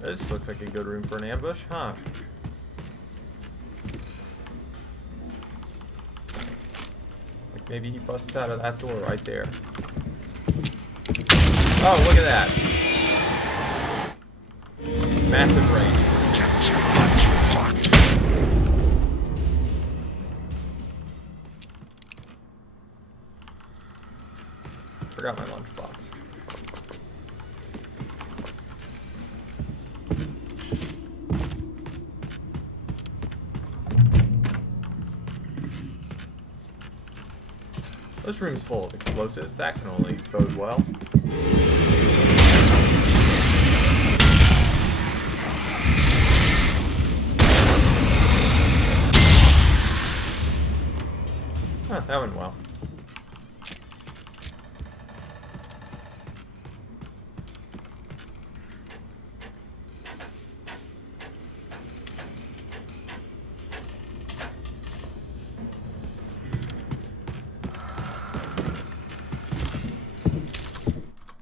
This looks like a good room for an ambush, huh? Like maybe he busts out of that door right there. Oh, look at that. Massive range. Forgot my lunchbox. This room's full of explosives. That can only bode well. Huh, that went well.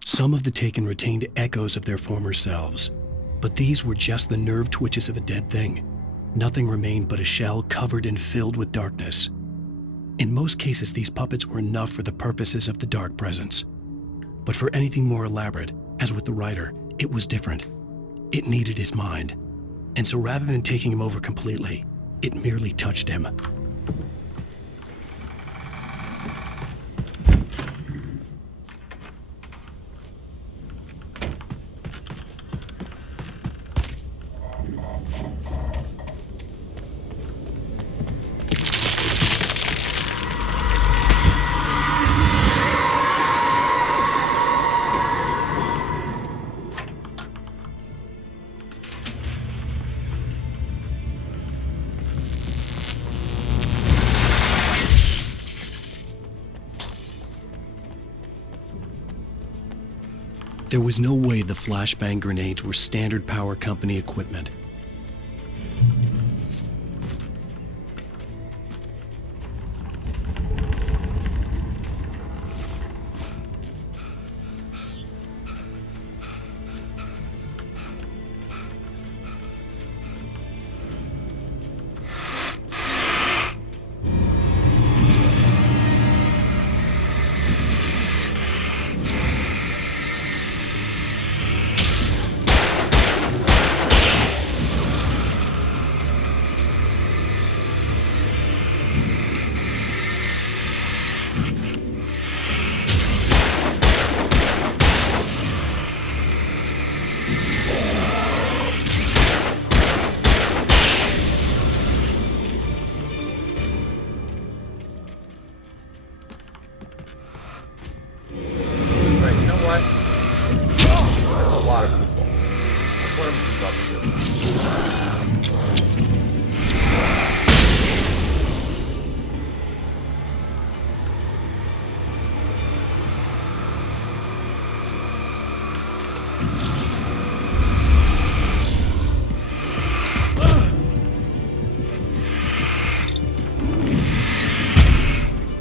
Some of the Taken retained echoes of their former selves, but these were just the nerve twitches of a dead thing. Nothing remained but a shell covered and filled with darkness. In most cases, these puppets were enough for the purposes of the Dark Presence. But for anything more elaborate, as with the writer, It was different. It needed his mind. And so rather than taking him over completely, it merely touched him. There was no way the flashbang grenades were Standard Power Company equipment.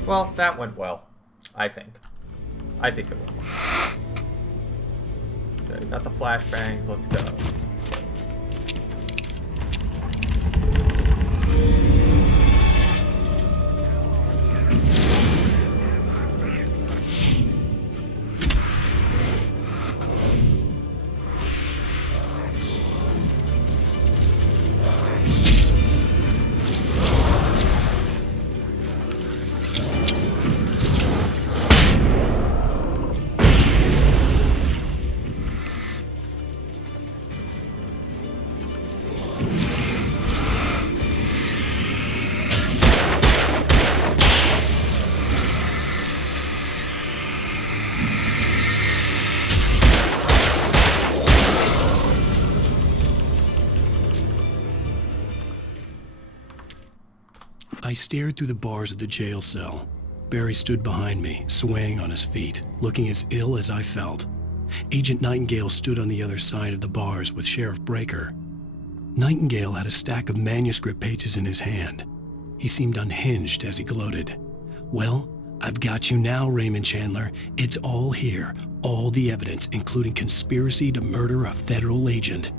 Well, that went well. I think it went well. Okay, got the flashbangs. Let's go. I stared through the bars of the jail cell. Barry stood behind me, swaying on his feet, looking as ill as I felt. Agent Nightingale stood on the other side of the bars with Sheriff Breaker. Nightingale had a stack of manuscript pages in his hand. He seemed unhinged as he gloated. "Well, I've got you now, Raymond Chandler. It's all here. All the evidence, including conspiracy to murder a federal agent."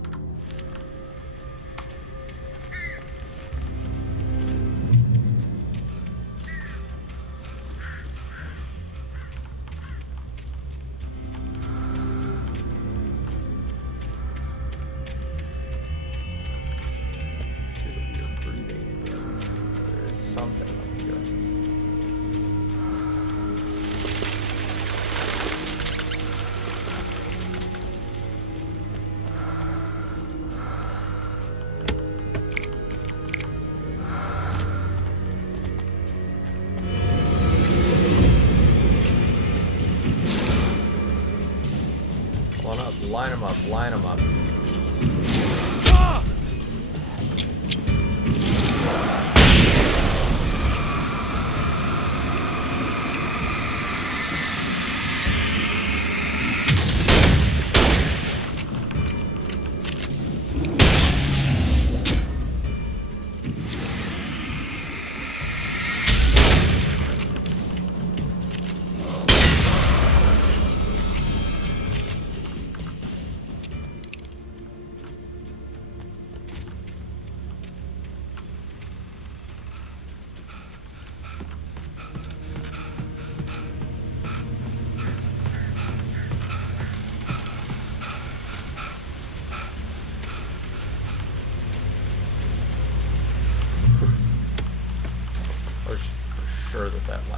Line them up, line them up.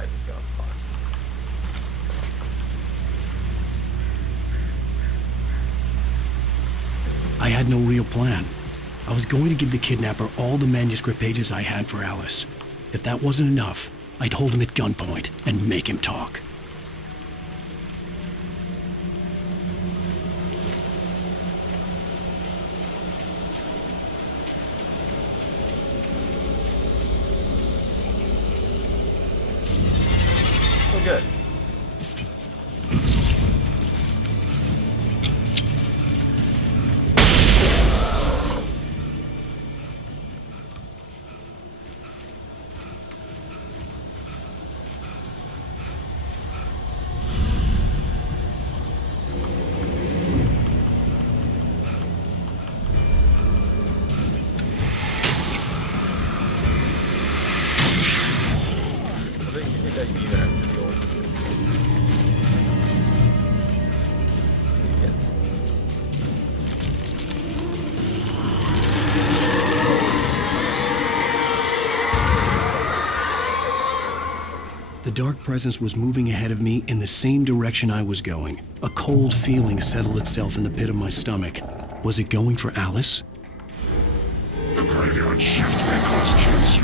light is gonna bust. I had no real plan. I was going to give the kidnapper all the manuscript pages I had for Alice. If that wasn't enough, I'd hold him at gunpoint and make him talk. Oh, good. What makes you think I'd be there after the old disintegration? Again. The dark presence was moving ahead of me in the same direction I was going. A cold feeling settled itself in the pit of my stomach. Was it going for Alice? The graveyard shift may cause cancer.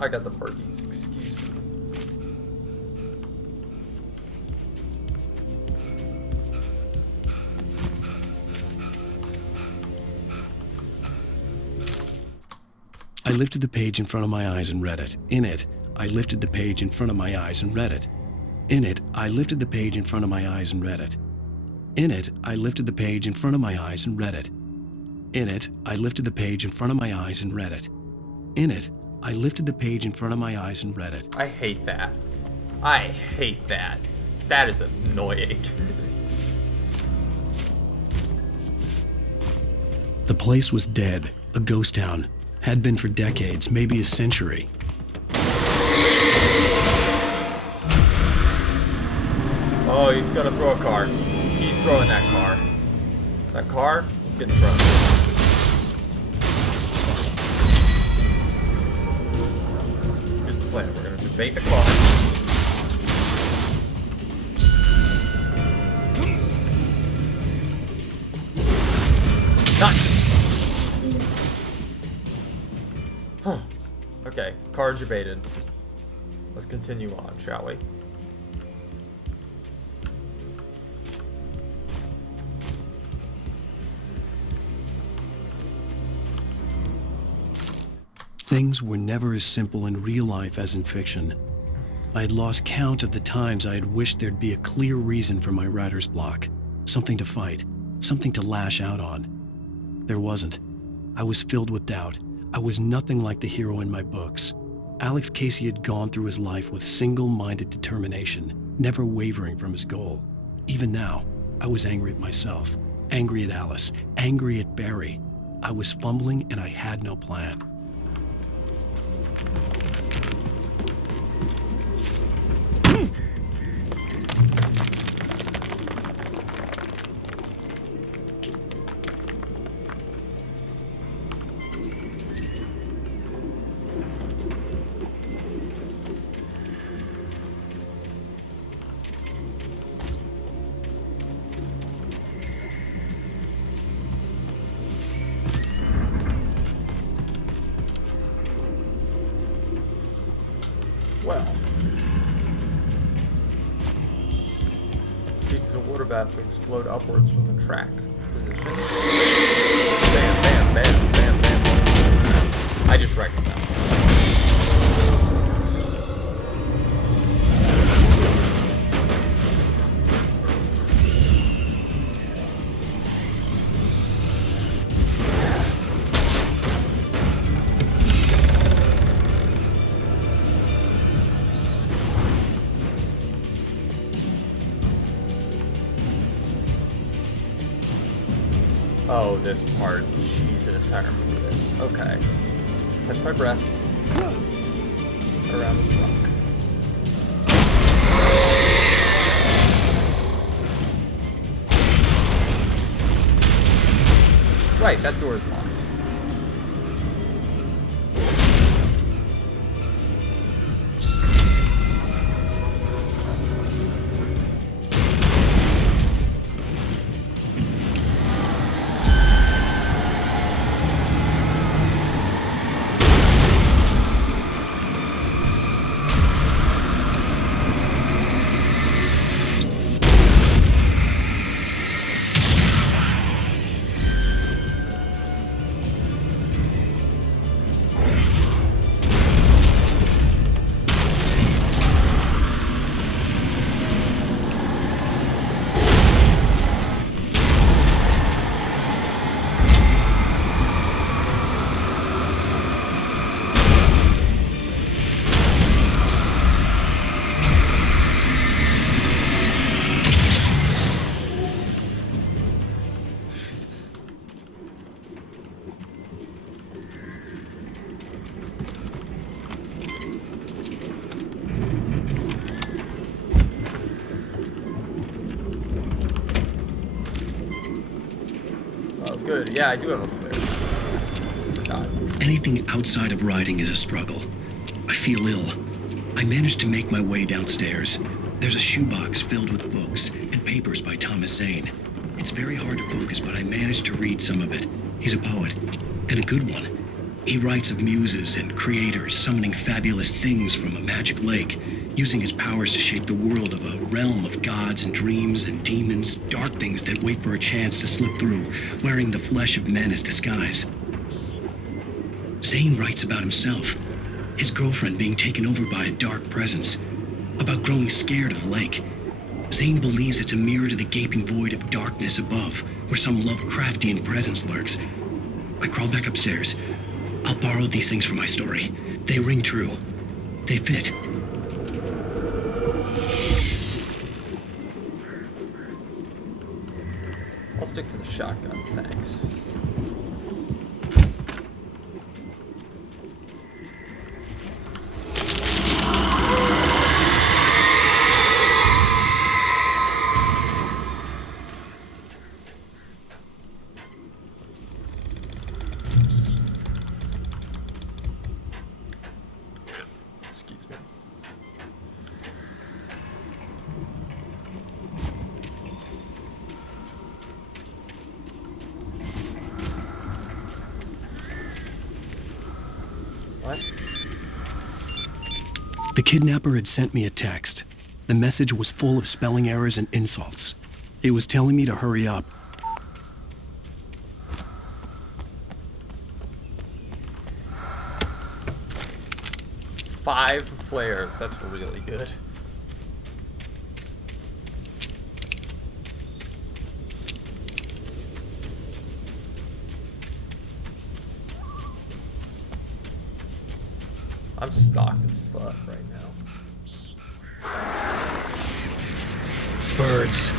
I got the burpees, excuse me. I lifted the page in front of my eyes and read it. In it, I lifted the page in front of my eyes and read it. In it, I lifted the page in front of my eyes and read it. In it, I lifted the page in front of my eyes and read it. In it, I lifted the page in front of my eyes and read it. In it, I lifted the page in front of my eyes and read it. I hate that. I hate that. That is annoying. The place was dead, a ghost town. Had been for decades, maybe a century. Oh, he's gonna throw a car. He's throwing that car. That car, getting thrown. Here's the plan. We're gonna debate the car. Nice! Huh. Okay, cards debated. Let's continue on, shall we? Things were never as simple in real life as in fiction. I had lost count of the times I had wished there'd be a clear reason for my writer's block. Something to fight, something to lash out on. There wasn't. I was filled with doubt. I was nothing like the hero in my books. Alex Casey had gone through his life with single-minded determination, never wavering from his goal. Even now, I was angry at myself, angry at Alice, angry at Barry. I was fumbling and I had no plan. Well. Pieces of water about to explode upwards from the track positions. Bam, bam, bam, bam, bam. I just recognized. Oh, this part. Jesus, I remember this. Okay. Catch my breath. Around this rock. Right, that door is locked. Good. Yeah, I do have a flare. God. Anything outside of riding is a struggle. I feel ill. I managed to make my way downstairs. There's a shoebox filled with books and papers by Thomas Zane. It's very hard to focus, but I managed to read some of it. He's a poet, and a good one. He writes of muses and creators summoning fabulous things from a magic lake, using his powers to shape the world of a realm of gods and dreams and demons, dark things that wait for a chance to slip through, wearing the flesh of men as disguise. Zane writes about himself, his girlfriend being taken over by a dark presence, about growing scared of the lake. Zane believes it's a mirror to the gaping void of darkness above, where some Lovecraftian presence lurks. I crawl back upstairs. I'll borrow these things for my story. They ring true. They fit. I'll stick to the shotgun, thanks. Excuse me. What? The kidnapper had sent me a text. The message was full of spelling errors and insults. It was telling me to hurry up. Five flares, that's really good. I'm stocked as fuck right now. Birds.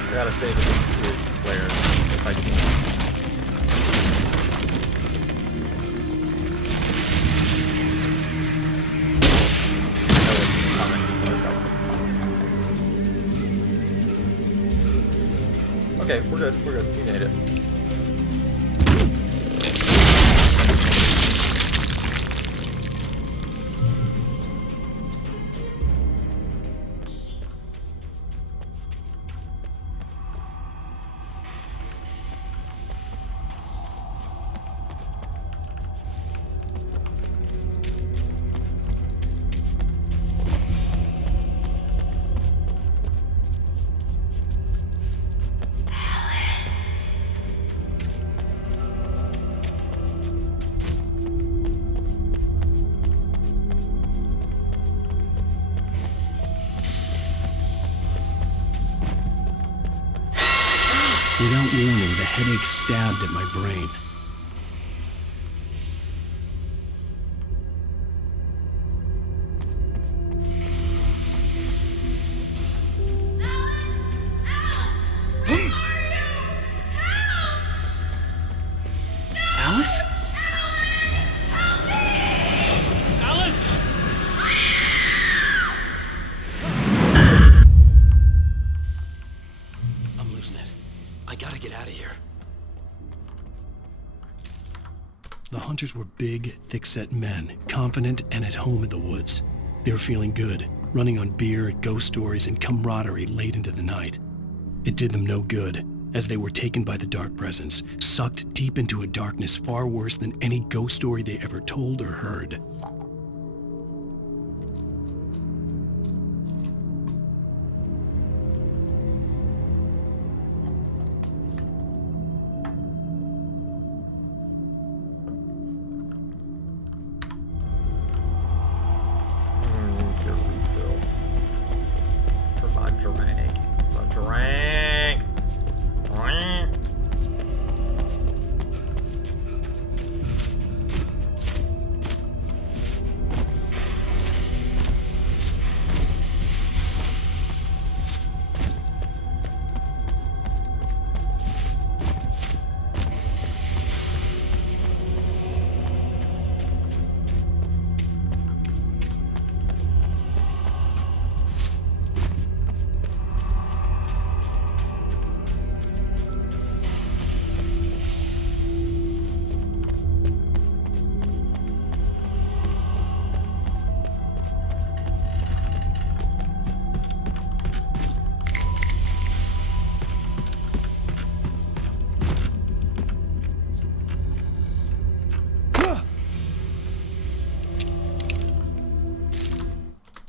I gotta save at least 2 of these flares if I can. Okay, we're good, we made it. Without warning, the headache stabbed at my brain. were big, thick-set men, confident and at home in the woods. They were feeling good, running on beer, ghost stories, and camaraderie late into the night. It did them no good, as they were taken by the dark presence, sucked deep into a darkness far worse than any ghost story they ever told or heard. Your refill. For my drink. My drink.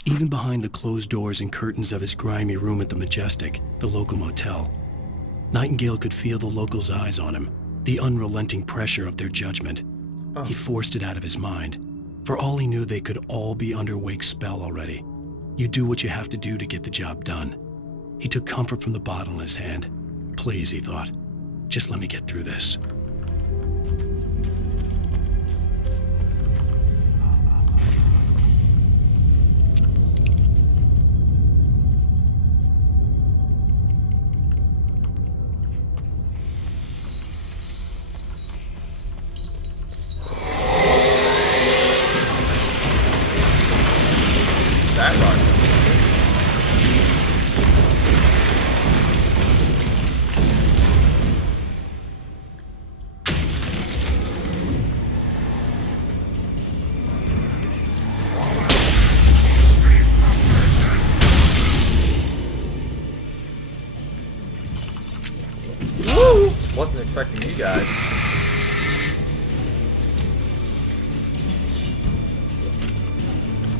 Even behind the closed doors and curtains of his grimy room at the Majestic, the local motel, Nightingale could feel the locals' eyes on him, the unrelenting pressure of their judgment. He forced it out of his mind. For all he knew, they could all be under Wake's spell already. You do what you have to do to get the job done. He took comfort from the bottle in his hand. Please, he thought, just let me get through this. Wasn't expecting you guys.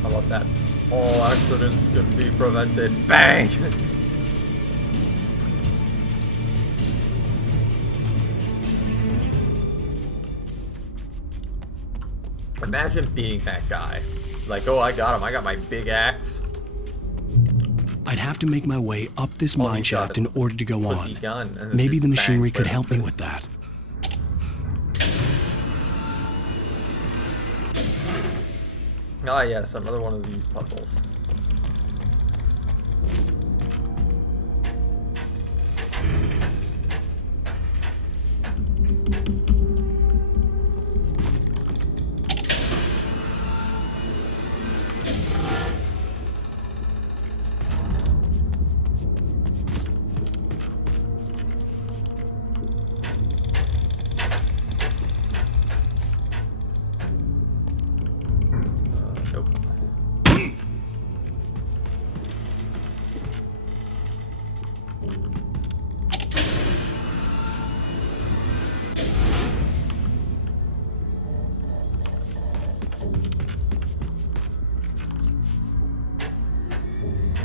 I love that. All accidents can be prevented. Bang! Imagine being that guy. Like, oh, I got him. I got my big axe. I'd have to make my way up this mine shaft in order to go on. Gun, Maybe the machinery could help me with that. Ah, yes, another one of these puzzles.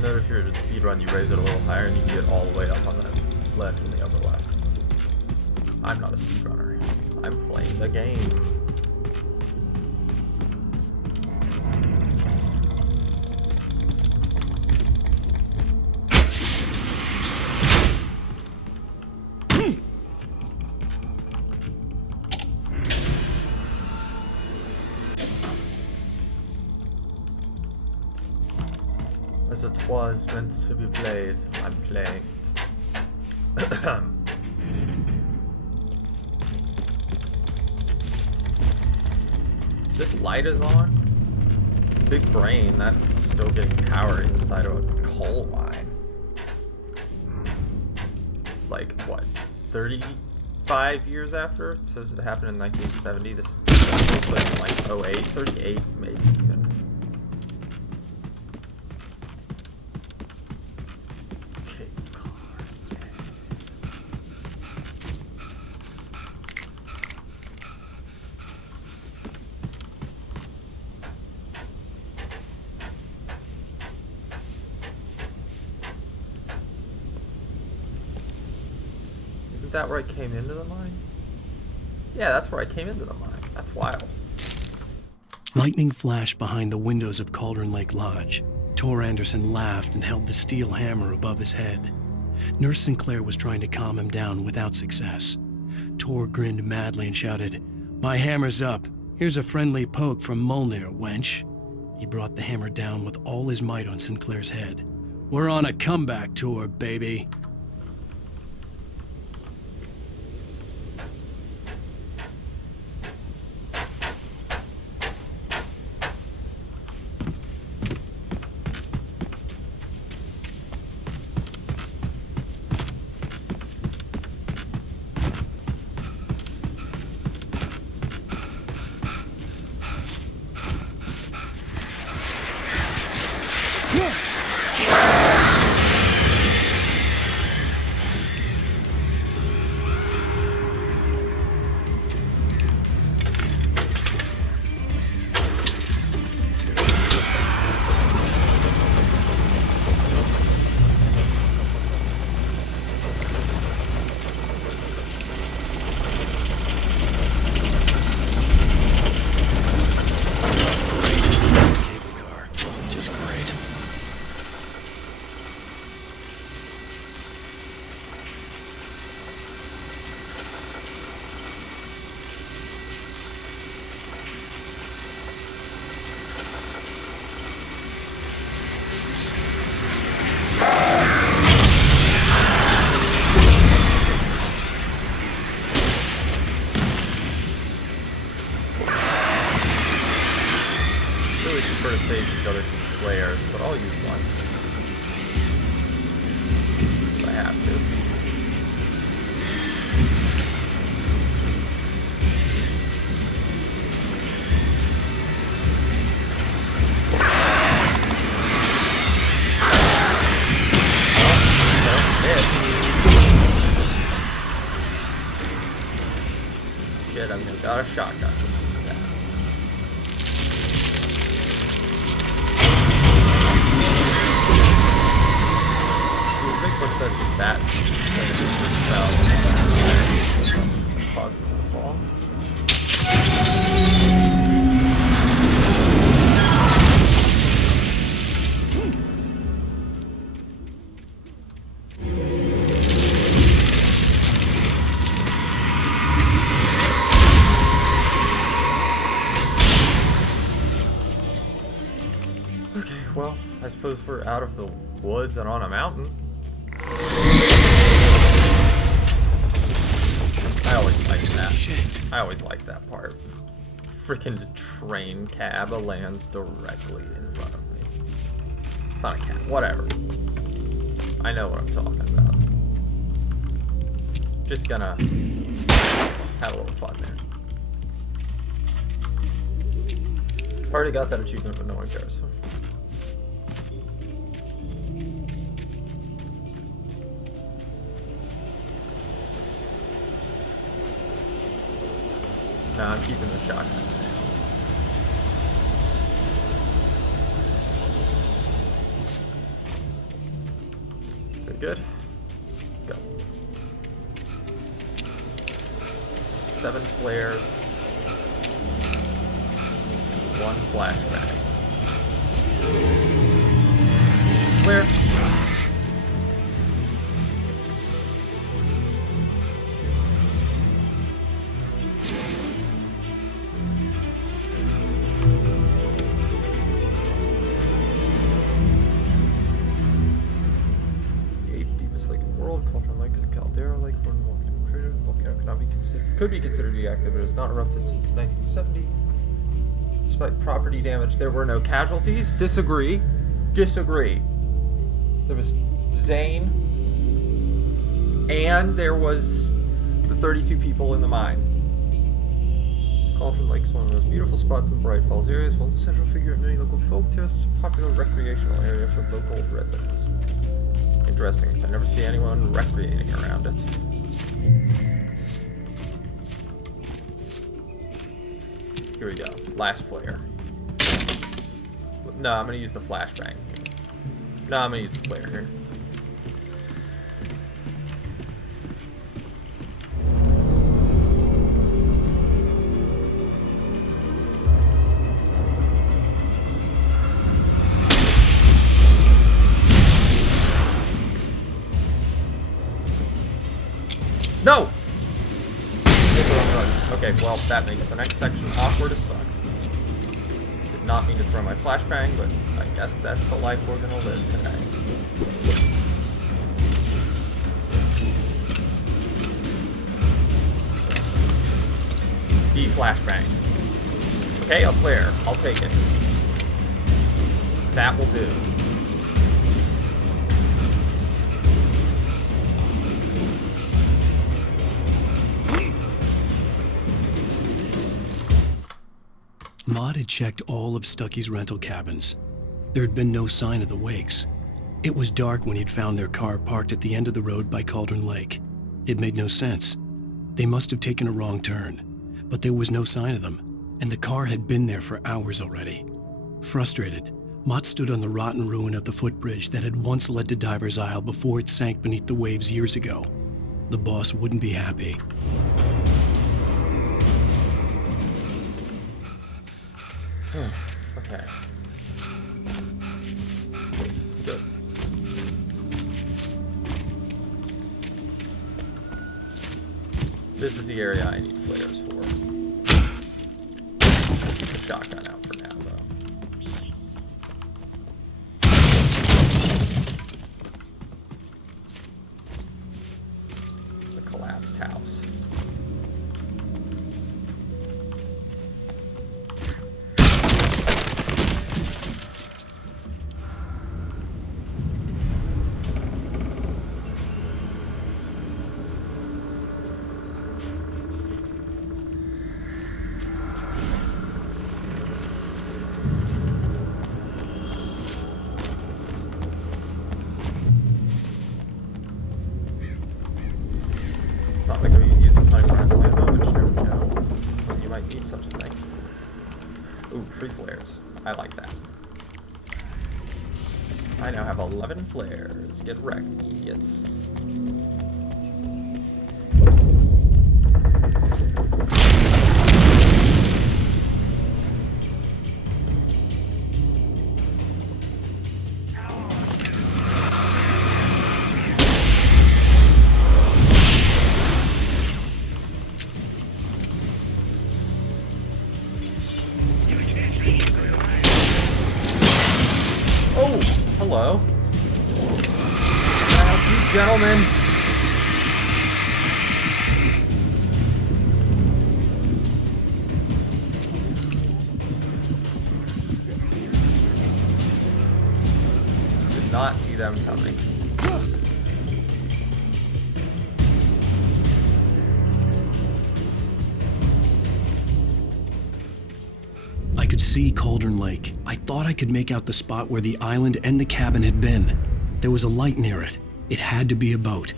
Note if you're at a speed run, you raise it a little higher and you can get all the way up on the left and the upper left. I'm not a speedrunner. I'm playing the game. As it was meant to be played, I'm playing it. This light is on. Big brain, that's still getting power inside of a coal mine. Like, what, 35 years after? It says it happened in 1970. This place 08, 38 maybe even. Cable car. Isn't that where I came into the mine? Yeah, that's where I came into the mine. That's wild. Lightning flashed behind the windows of Cauldron Lake Lodge. Tor Anderson laughed and held the steel hammer above his head. Nurse Sinclair was trying to calm him down without success. Tor grinned madly and shouted, "My hammer's up. Here's a friendly poke from Molnir, wench." He brought the hammer down with all his might on Sinclair's head. "We're on a comeback tour, baby." Save these other two flares, but I'll use one if I have to. Don't miss. Shit, I mean, I got a shotgun. Let's use that. Says that caused us to fall. Okay, well, I suppose we're out of the woods and on a mountain. I always liked that. Shit. I always liked that part. Freaking train cab lands directly in front of me. It's not a cab. Whatever. I know what I'm talking about. Just gonna have a little fun there. Already got that achievement, but no one cares. No, I'm keeping the shotgun. Very good. Go. 7 flares. 1 flashback. Where? Could be considered to be active, but has not erupted since 1970. Despite property damage, there were no casualties. Disagree. Disagree. There was Zane, and there was the 32 people in the mine. Cauldron Lake's one of the most beautiful spots in the Bright Falls area, as well as a central figure of many local folk tales. It's a popular recreational area for local residents. Interesting, because I never see anyone recreating around it. Here we go. Last flare. No, I'm gonna use the flashbang. No, I'm gonna use the flare here. No! Okay, well, that makes the next section awkward as fuck. Did not mean to throw my flashbang, but I guess that's the life we're gonna live today. B flashbangs. Okay, a flare. I'll take it. That will do. Maud had checked all of Stucky's rental cabins. There had been no sign of the Wakes. It was dark when he'd found their car parked at the end of the road by Cauldron Lake. It made no sense. They must have taken a wrong turn, but there was no sign of them, and the car had been there for hours already. Frustrated, Mott stood on the rotten ruin of the footbridge that had once led to Diver's Isle before it sank beneath the waves years ago. The boss wouldn't be happy. Okay. Good. This is the area I need flares for. Keep the shotgun out for now, though. The collapsed house. Not like I'm using honey for ammo, but you never know when you might need such a thing. Ooh, free flares. I like that. I now have 11 flares. Get wrecked, idiots. Hello. Can I help you, gentlemen? Did not see them coming. I could see Cauldron Lake. I thought I could make out the spot where the island and the cabin had been. There was a light near it. It had to be a boat.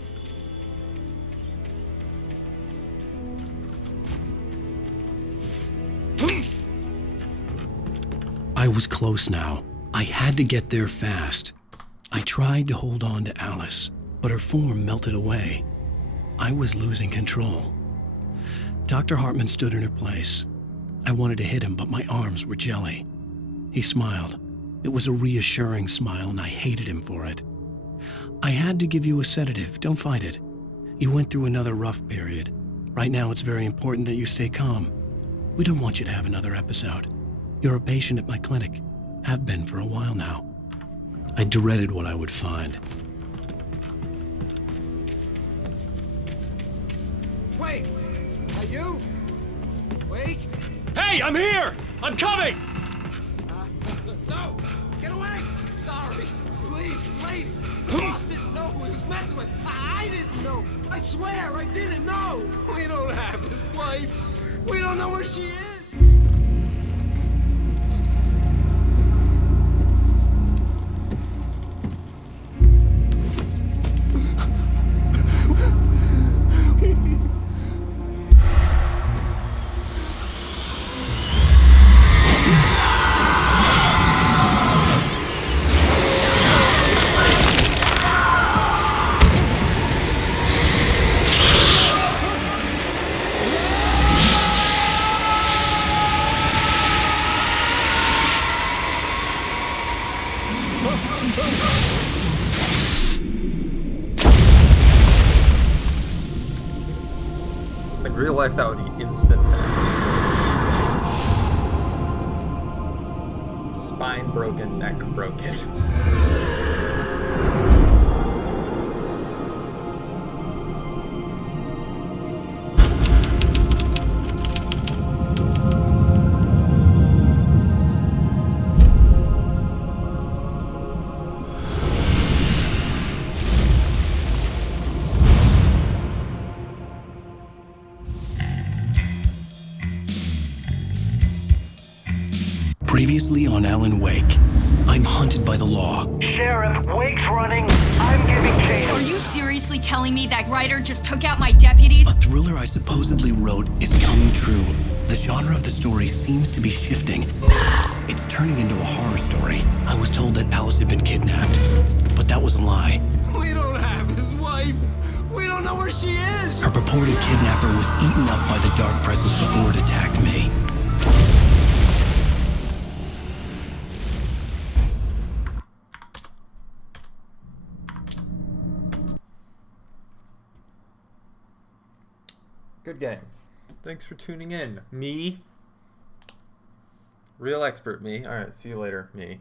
I was close now. I had to get there fast. I tried to hold on to Alice, but her form melted away. I was losing control. Dr. Hartman stood in her place. I wanted to hit him, but my arms were jelly. He smiled. It was a reassuring smile, and I hated him for it. I had to give you a sedative. Don't fight it. You went through another rough period. Right now, it's very important that you stay calm. We don't want you to have another episode. You're a patient at my clinic. Have been for a while now. I dreaded what I would find. Wait! Are you? Wait! Hey, I'm here! I'm coming! No! Get away! Sorry! Please, it's late! The boss didn't know who he was messing with! I didn't know! I swear I didn't know! We don't have his wife! We don't know where she is! In real life, that would be instant death. Spine broken, neck broken. Previously on Alan Wake, I'm hunted by the law. Sheriff, Wake's running. I'm giving chase. Are you seriously telling me that Ryder just took out my deputies? A thriller I supposedly wrote is coming true. The genre of the story seems to be shifting. It's turning into a horror story. I was told that Alice had been kidnapped, but that was a lie. We don't have his wife. We don't know where she is. Her purported kidnapper was eaten up by the dark presence before it attacked me. Good game. Thanks for tuning in. Me. Real expert me. Alright, see you later, me.